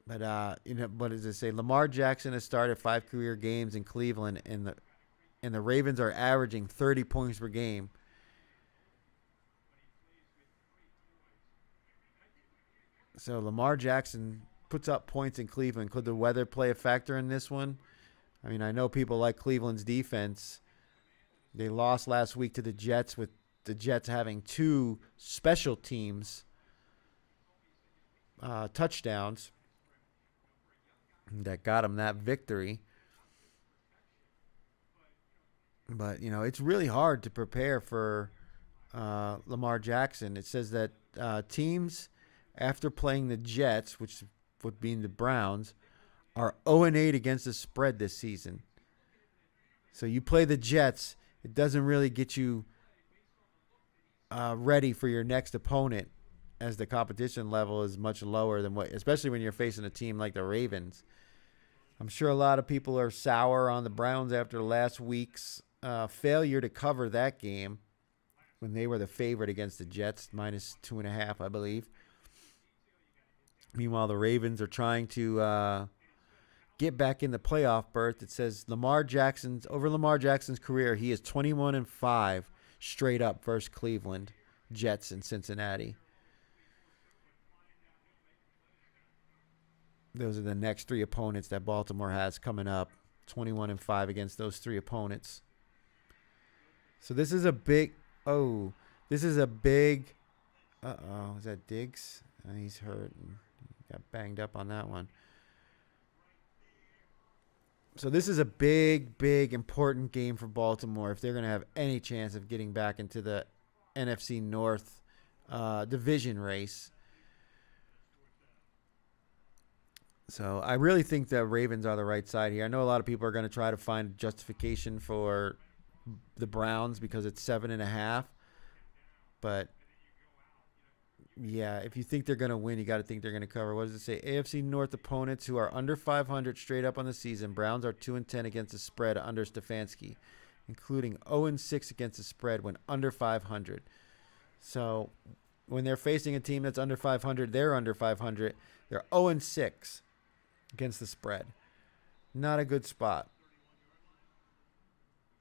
But what does it say? Lamar Jackson has started 5 career games in Cleveland, and the Ravens are averaging 30 points per game. So Lamar Jackson puts up points in Cleveland. Could the weather play a factor in this one? I mean, I know people like Cleveland's defense. They lost last week to the Jets, with the Jets having 2 special teams touchdowns that got them that victory. But, it's really hard to prepare for Lamar Jackson. It says that teams, after playing the Jets, which would be the Browns, are 0-8 against the spread this season. So you play the Jets, it doesn't really get you ready for your next opponent, as the competition level is much lower than especially when you're facing a team like the Ravens. I'm sure a lot of people are sour on the Browns after last week's failure to cover that game when they were the favorite against the Jets, minus 2.5, I believe. Meanwhile, the Ravens are trying to get back in the playoff berth. It says Lamar Jackson's career, he is 21-5 straight up versus Cleveland, Jets, and Cincinnati. Those are the next 3 opponents that Baltimore has coming up. 21-5 against those 3 opponents. So this is a big. Is that Diggs? He's hurt and got banged up on that one. So this is a big, big, important game for Baltimore if they're going to have any chance of getting back into the NFC North division race. So I really think that Ravens are the right side here. I know a lot of people are going to try to find justification for the Browns because it's 7.5. But yeah, if you think they're going to win, you got to think they're going to cover. What does it say? AFC North opponents who are under 500 straight up on the season. Browns are 2-10 against the spread under Stefanski, including 0-6 against the spread when under 500. So when they're facing a team that's under 500, they're under 500. They're 0-6 against the spread. Not a good spot.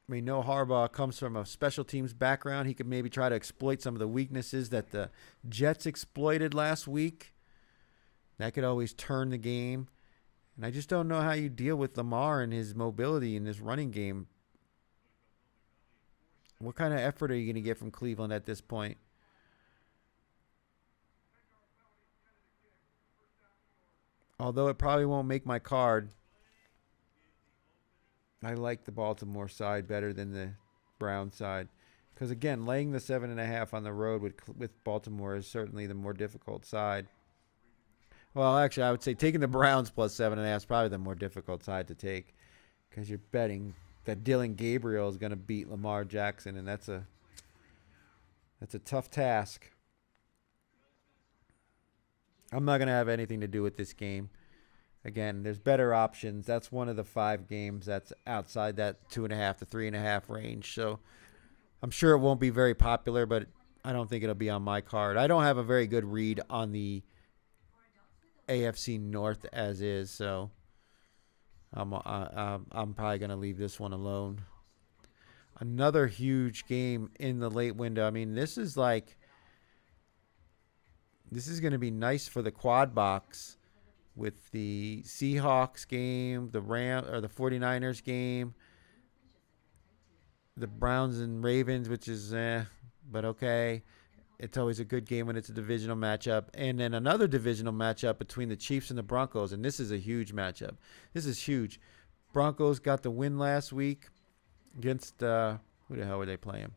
I mean, no, Harbaugh comes from a special teams background. He could maybe try to exploit some of the weaknesses that the Jets exploited last week. That could always turn the game. And I just don't know how you deal with Lamar and his mobility in this running game. What kind of effort are you going to get from Cleveland at this point? Although it probably won't make my card, I like the Baltimore side better than the Brown side. Because, again, laying the 7.5 on the road with Baltimore is certainly the more difficult side. Well, actually, I would say taking the Browns plus 7.5 is probably the more difficult side to take. Because you're betting that Dylan Gabriel is going to beat Lamar Jackson, and that's a tough task. I'm not going to have anything to do with this game. Again, there's better options. That's one of the 5 games that's outside that 2.5 to 3.5 range. So I'm sure it won't be very popular, but I don't think it'll be on my card. I don't have a very good read on the AFC North as is, so I'm probably going to leave this one alone. Another huge game in the late window. I mean, this is going to be nice for the quad box with the Seahawks game, the 49ers game, the Browns and Ravens, which is but okay. It's always a good game when it's a divisional matchup. And then another divisional matchup between the Chiefs and the Broncos, and this is a huge matchup. This is huge. Broncos got the win last week against who the hell were they playing?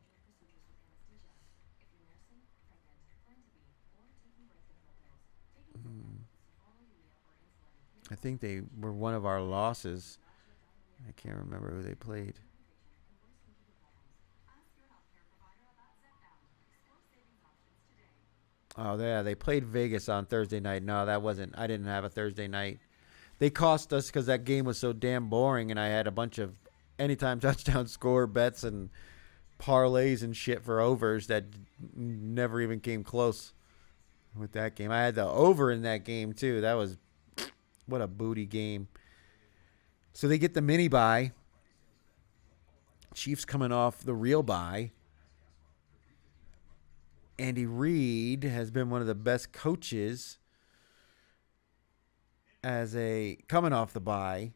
I think they were one of our losses. I can't remember who they played. Oh, yeah, they played Vegas on Thursday night. No, that wasn't. I didn't have a Thursday night. They cost us because that game was so damn boring, and I had a bunch of anytime touchdown score bets and parlays and shit for overs that never even came close with that game. I had the over in that game, too. That was what a booty game. So they get the mini bye. Chiefs coming off the real bye. Andy Reid has been one of the best coaches coming off the bye.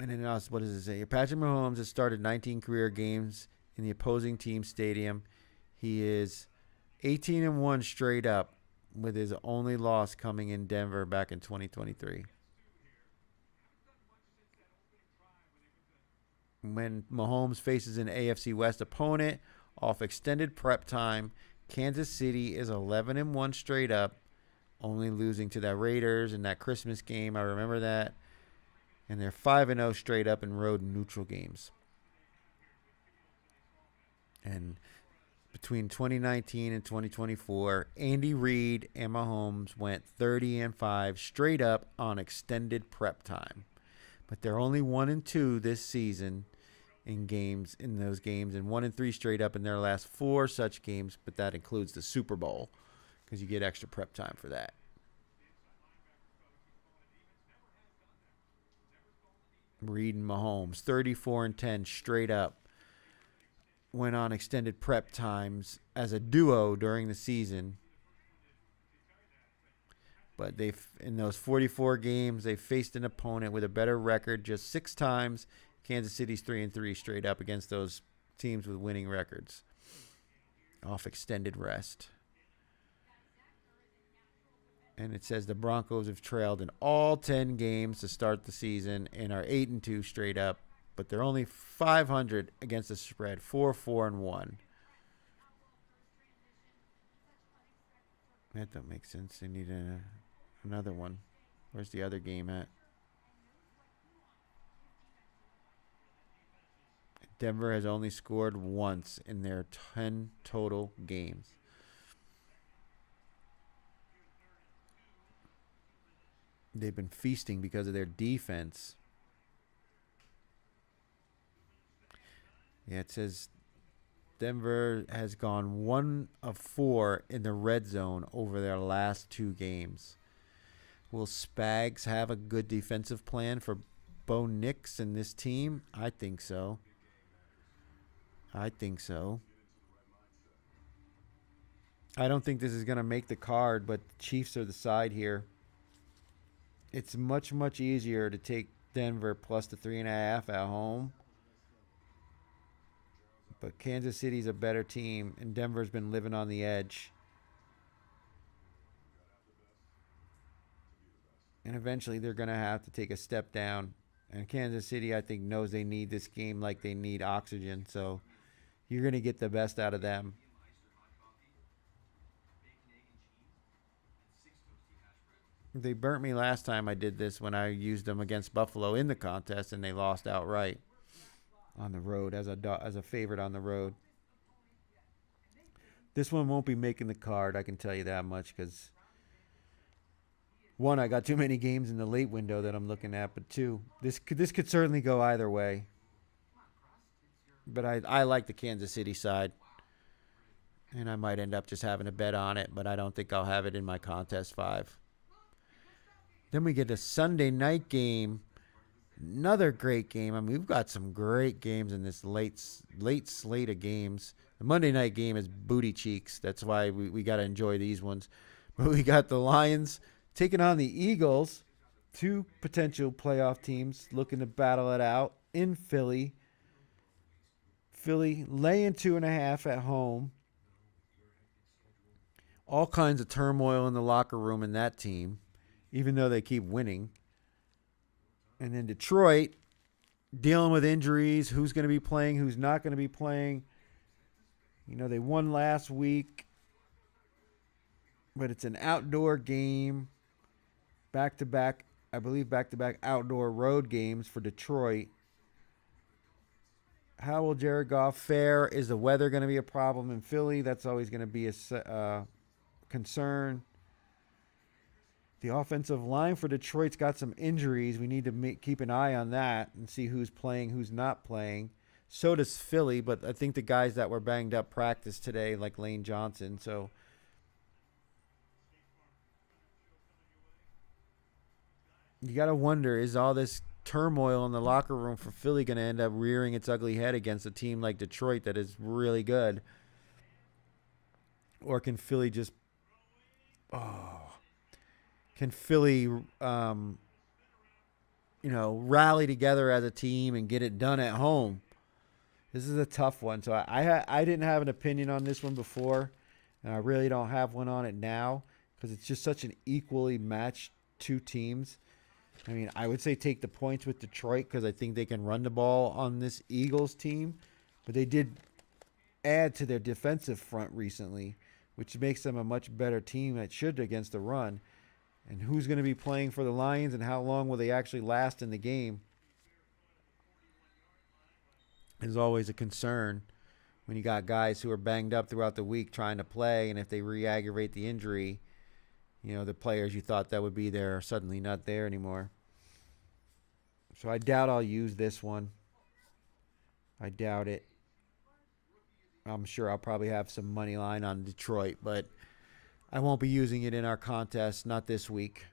And then what does it say? Patrick Mahomes has started 19 career games in the opposing team stadium. He is 18-1 straight up, with his only loss coming in Denver back in 2023. When Mahomes faces an AFC West opponent off extended prep time, Kansas City is 11-1 straight up, only losing to the Raiders in that Christmas game. I remember that. And they're 5-0 straight up in road neutral games. And between 2019 and 2024, Andy Reid and Mahomes went 30-5 straight up on extended prep time. But they're only 1-2 this season in those games, and 1-3 straight up in their last 4 such games, but that includes the Super Bowl because you get extra prep time for that. Reid and Mahomes, 34-10 straight up, went on extended prep times as a duo during the season. But in those 44 games, they faced an opponent with a better record just 6 times. Kansas City's 3-3 straight up against those teams with winning records off extended rest. And it says the Broncos have trailed in all 10 games to start the season and are 8-2 straight up, but they're only 500 against the spread, 4-4-1. That don't make sense. They need another one. Where's the other game at? Denver has only scored once in their 10 total games. They've been feasting because of their defense. Yeah, it says Denver has gone 1 of 4 in the red zone over their last 2 games. Will Spags have a good defensive plan for Bo Nix and this team? I think so. I don't think this is going to make the card, but the Chiefs are the side here. It's much, much easier to take Denver plus the 3.5 at home. But Kansas City's a better team, and Denver's been living on the edge. And eventually they're going to have to take a step down. And Kansas City, I think, knows they need this game like they need oxygen. So you're going to get the best out of them. They burnt me last time I did this when I used them against Buffalo in the contest, and they lost outright on the road as a favorite on the road. This one won't be making the card, I can tell you that much, because 1, I got too many games in the late window that I'm looking at, but 2, this could certainly go either way. But I like the Kansas City side, and I might end up just having a bet on it, but I don't think I'll have it in my contest 5. Then we get a Sunday night game Another great game. I mean, we've got some great games in this late slate of games. The Monday night game is booty cheeks. That's why we got to enjoy these ones. But we got the Lions taking on the Eagles, two potential playoff teams looking to battle it out in Philly. Philly laying 2.5 at home. All kinds of turmoil in the locker room in that team, even though they keep winning. And then Detroit dealing with injuries, who's going to be playing, who's not going to be playing. You know, they won last week, but it's an outdoor game. Back-to-back, I believe back-to-back outdoor road games for Detroit. How will Jared Goff fare? Is the weather going to be a problem in Philly? That's always going to be a concern. The offensive line for Detroit's got some injuries. We need to keep an eye on that and see who's playing, who's not playing. So does Philly, but I think the guys that were banged up practiced today, like Lane Johnson. So you got to wonder, is all this turmoil in the locker room for Philly going to end up rearing its ugly head against a team like Detroit that is really good? Or can Philly just... Can Philly, rally together as a team and get it done at home? This is a tough one. So I didn't have an opinion on this one before, and I really don't have one on it now because it's just such an equally matched two teams. I mean, I would say take the points with Detroit because I think they can run the ball on this Eagles team, but they did add to their defensive front recently, which makes them a much better team that should against the run. And who's going to be playing for the Lions and how long will they actually last in the game is always a concern when you got guys who are banged up throughout the week trying to play, and if they re-aggravate the injury, the players you thought that would be there are suddenly not there anymore. So I doubt I'll use this one. I doubt it. I'm sure I'll probably have some money line on Detroit, but I won't be using it in our contest, not this week.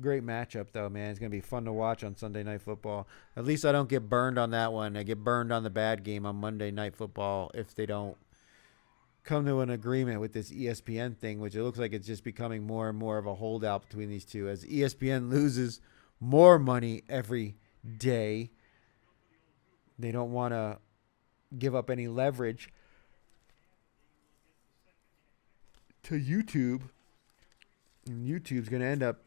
Great matchup, though, man. It's going to be fun to watch on Sunday Night Football. At least I don't get burned on that one. I get burned on the bad game on Monday Night Football if they don't come to an agreement with this ESPN thing, which it looks like it's just becoming more and more of a holdout between these two as ESPN loses more money every day. They don't want to give up any leverage to YouTube, and YouTube's going to end up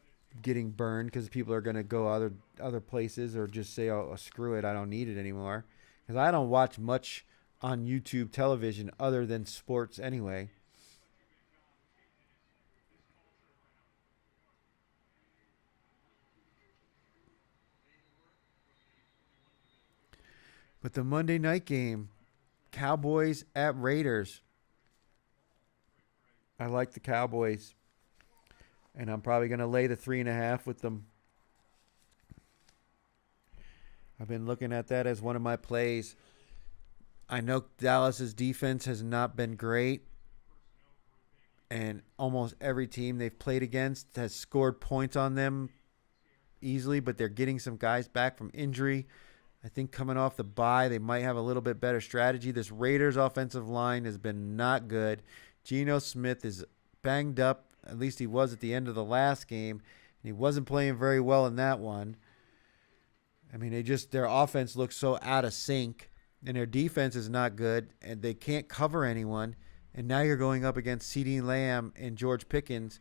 getting burned because people are going to go other places or just say, oh, screw it, I don't need it anymore. Because I don't watch much on YouTube television other than sports anyway. But the Monday night game, Cowboys at Raiders. I like the Cowboys, and I'm probably going to lay the 3.5 with them. I've been looking at that as one of my plays. I know Dallas's defense has not been great, and almost every team they've played against has scored points on them easily, but they're getting some guys back from injury. I think coming off the bye, they might have a little bit better strategy. This Raiders offensive line has been not good. Geno Smith is banged up. At least he was at the end of the last game. And he wasn't playing very well in that one. I mean, their offense looks so out of sync. And their defense is not good. And they can't cover anyone. And now you're going up against CeeDee Lamb and George Pickens,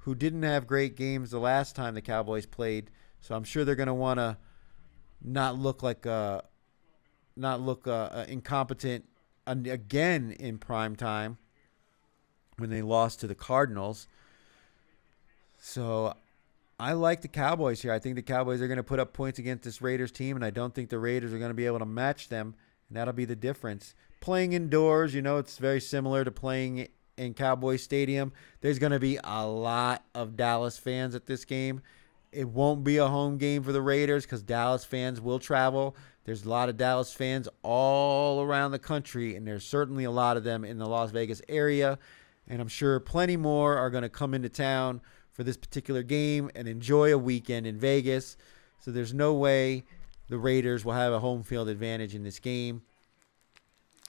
who didn't have great games the last time the Cowboys played. So I'm sure they're going to want to not look incompetent again in prime time when they lost to the Cardinals. So I like the Cowboys here. I think the Cowboys are going to put up points against this Raiders team, and I don't think the Raiders are going to be able to match them, and that'll be the difference. Playing indoors, it's very similar to playing in Cowboy Stadium. There's going to be a lot of Dallas fans at this game. It won't be a home game for the Raiders because Dallas fans will travel. There's a lot of Dallas fans all around the country, and there's certainly a lot of them in the Las Vegas area. And I'm sure plenty more are going to come into town for this particular game and enjoy a weekend in Vegas. So there's no way the Raiders will have a home field advantage in this game.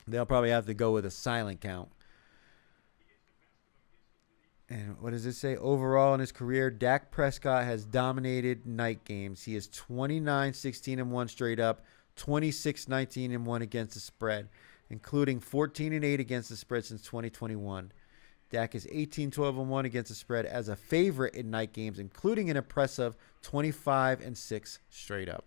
They'll probably have to go with a silent count. And what does it say? Overall in his career, Dak Prescott has dominated night games. He is 29-16-1 straight up, 26-19-1 against the spread, including 14-8 against the spread since 2021. Dak is 18-12-1 against the spread as a favorite in night games, including an impressive 25-6 straight up.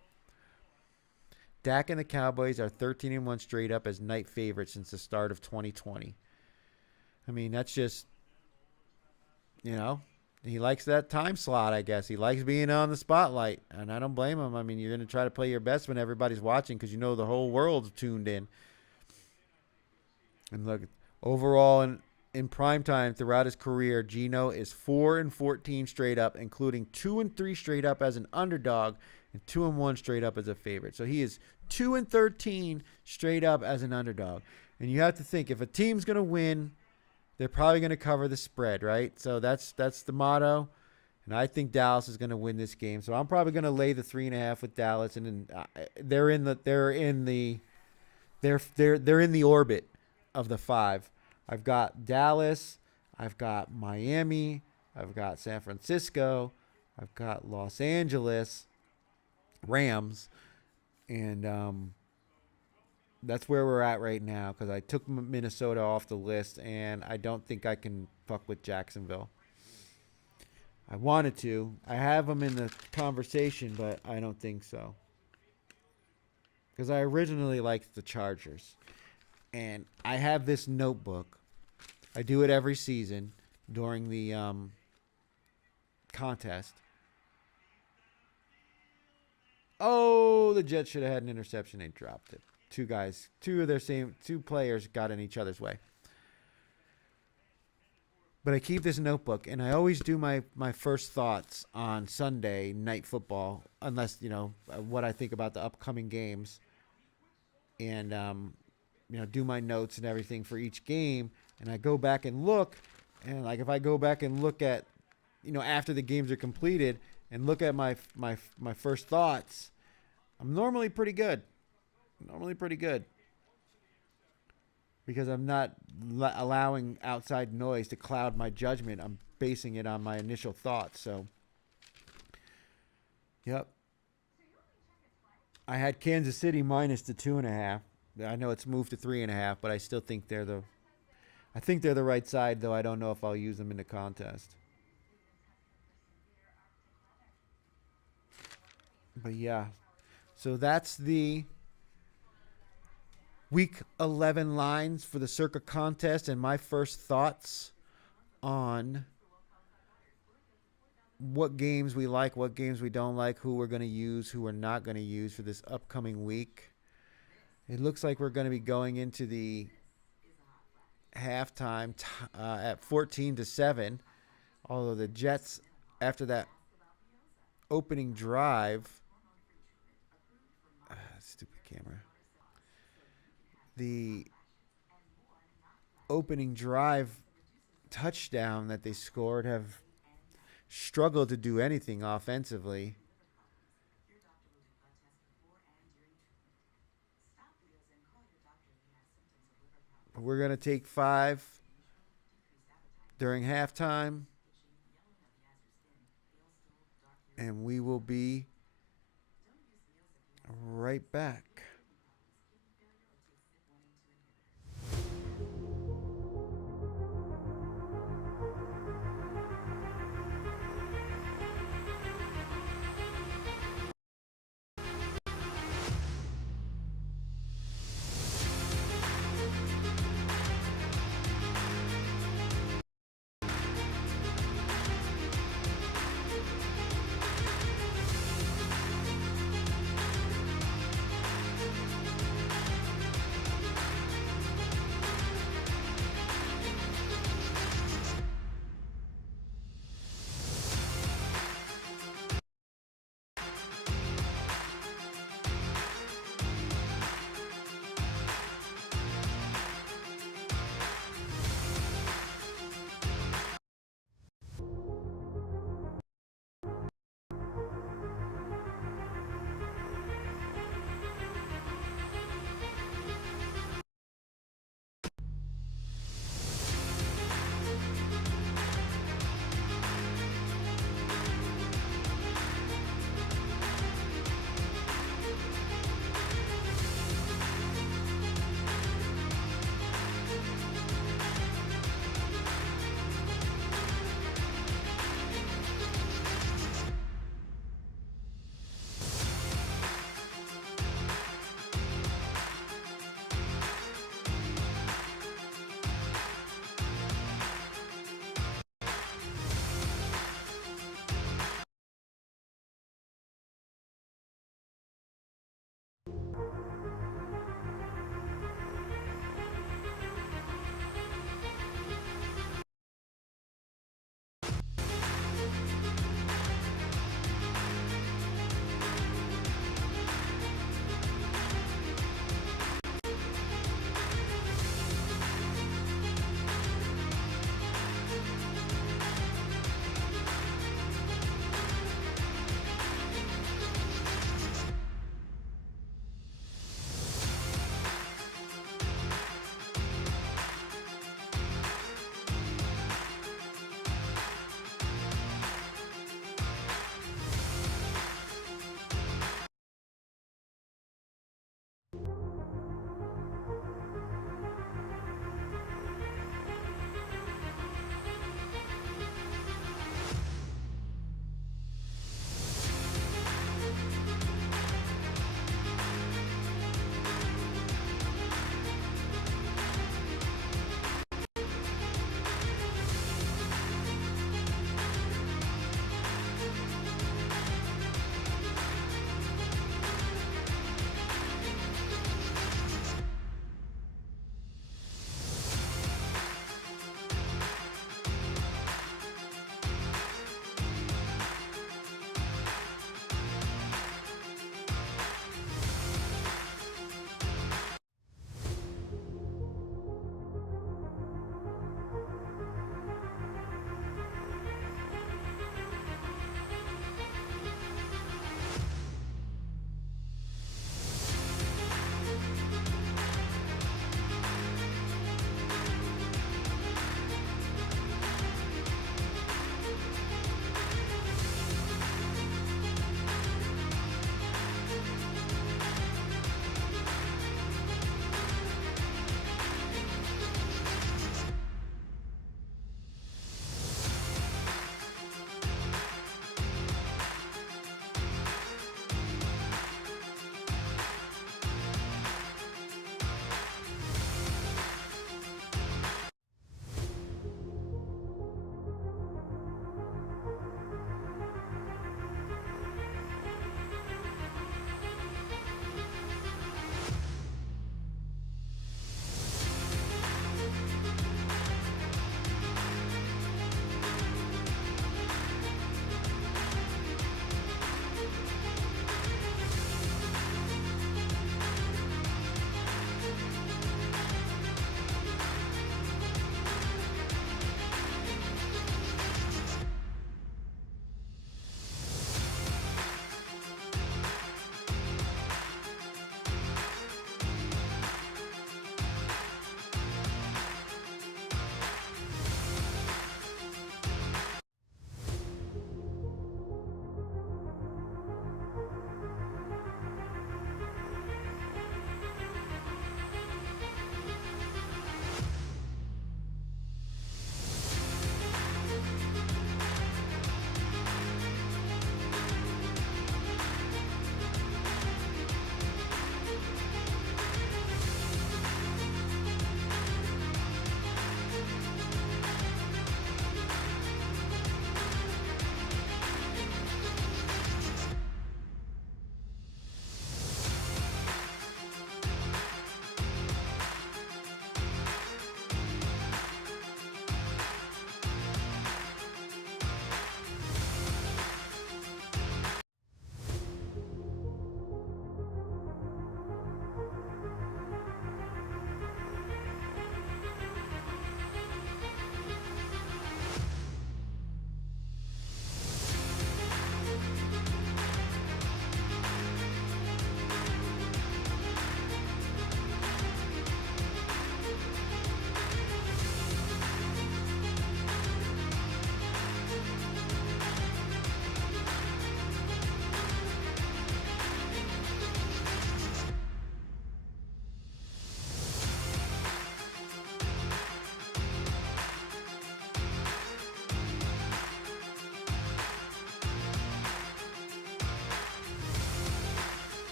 Dak and the Cowboys are 13-1 straight up as night favorites since the start of 2020. I mean, that's just, he likes that time slot, I guess. He likes being on the spotlight, and I don't blame him. I mean, you're going to try to play your best when everybody's watching because the whole world's tuned in. And look, overall in prime time throughout his career, Geno is 4-14 straight up, including 2-3 straight up as an underdog and 2-1 straight up as a favorite. So he is 2-13 straight up as an underdog. And you have to think, if a team's going to win, they're probably going to cover the spread, right? So that's the motto. And I think Dallas is going to win this game. So I'm probably going to lay the 3.5 with Dallas, and then they're in the orbit of the 5. I've got Dallas, I've got Miami, I've got San Francisco, I've got Los Angeles Rams, and that's where we're at right now because I took Minnesota off the list, and I don't think I can fuck with Jacksonville. I wanted to. I have them in the conversation, but I don't think so. Because I originally liked the Chargers. And I have this notebook. I do it every season during the contest. Oh, the Jets should have had an interception. They dropped it. Two players got in each other's way. But I keep this notebook, and I always do my first thoughts on Sunday night football, unless, what I think about the upcoming games. And, do my notes and everything for each game. And I go back and look, and like if I go back and look at, after the games are completed and look at my first thoughts, I'm normally pretty good. Because I'm not allowing outside noise to cloud my judgment. I'm basing it on my initial thoughts. So, yep. I had Kansas City minus the 2.5. I know it's moved to 3.5, but I still think they're the right side, though I don't know if I'll use them in the contest. But yeah, so that's the Week 11 lines for the Circa contest and my first thoughts on what games we like, what games we don't like, who we're going to use, who we're not going to use for this upcoming week. It looks like we're going to be going into the halftime at 14-7, although the Jets, after that opening drive, stupid camera. The opening drive touchdown that they scored have struggled to do anything offensively. But we're going to take 5 during halftime, and we will be right back.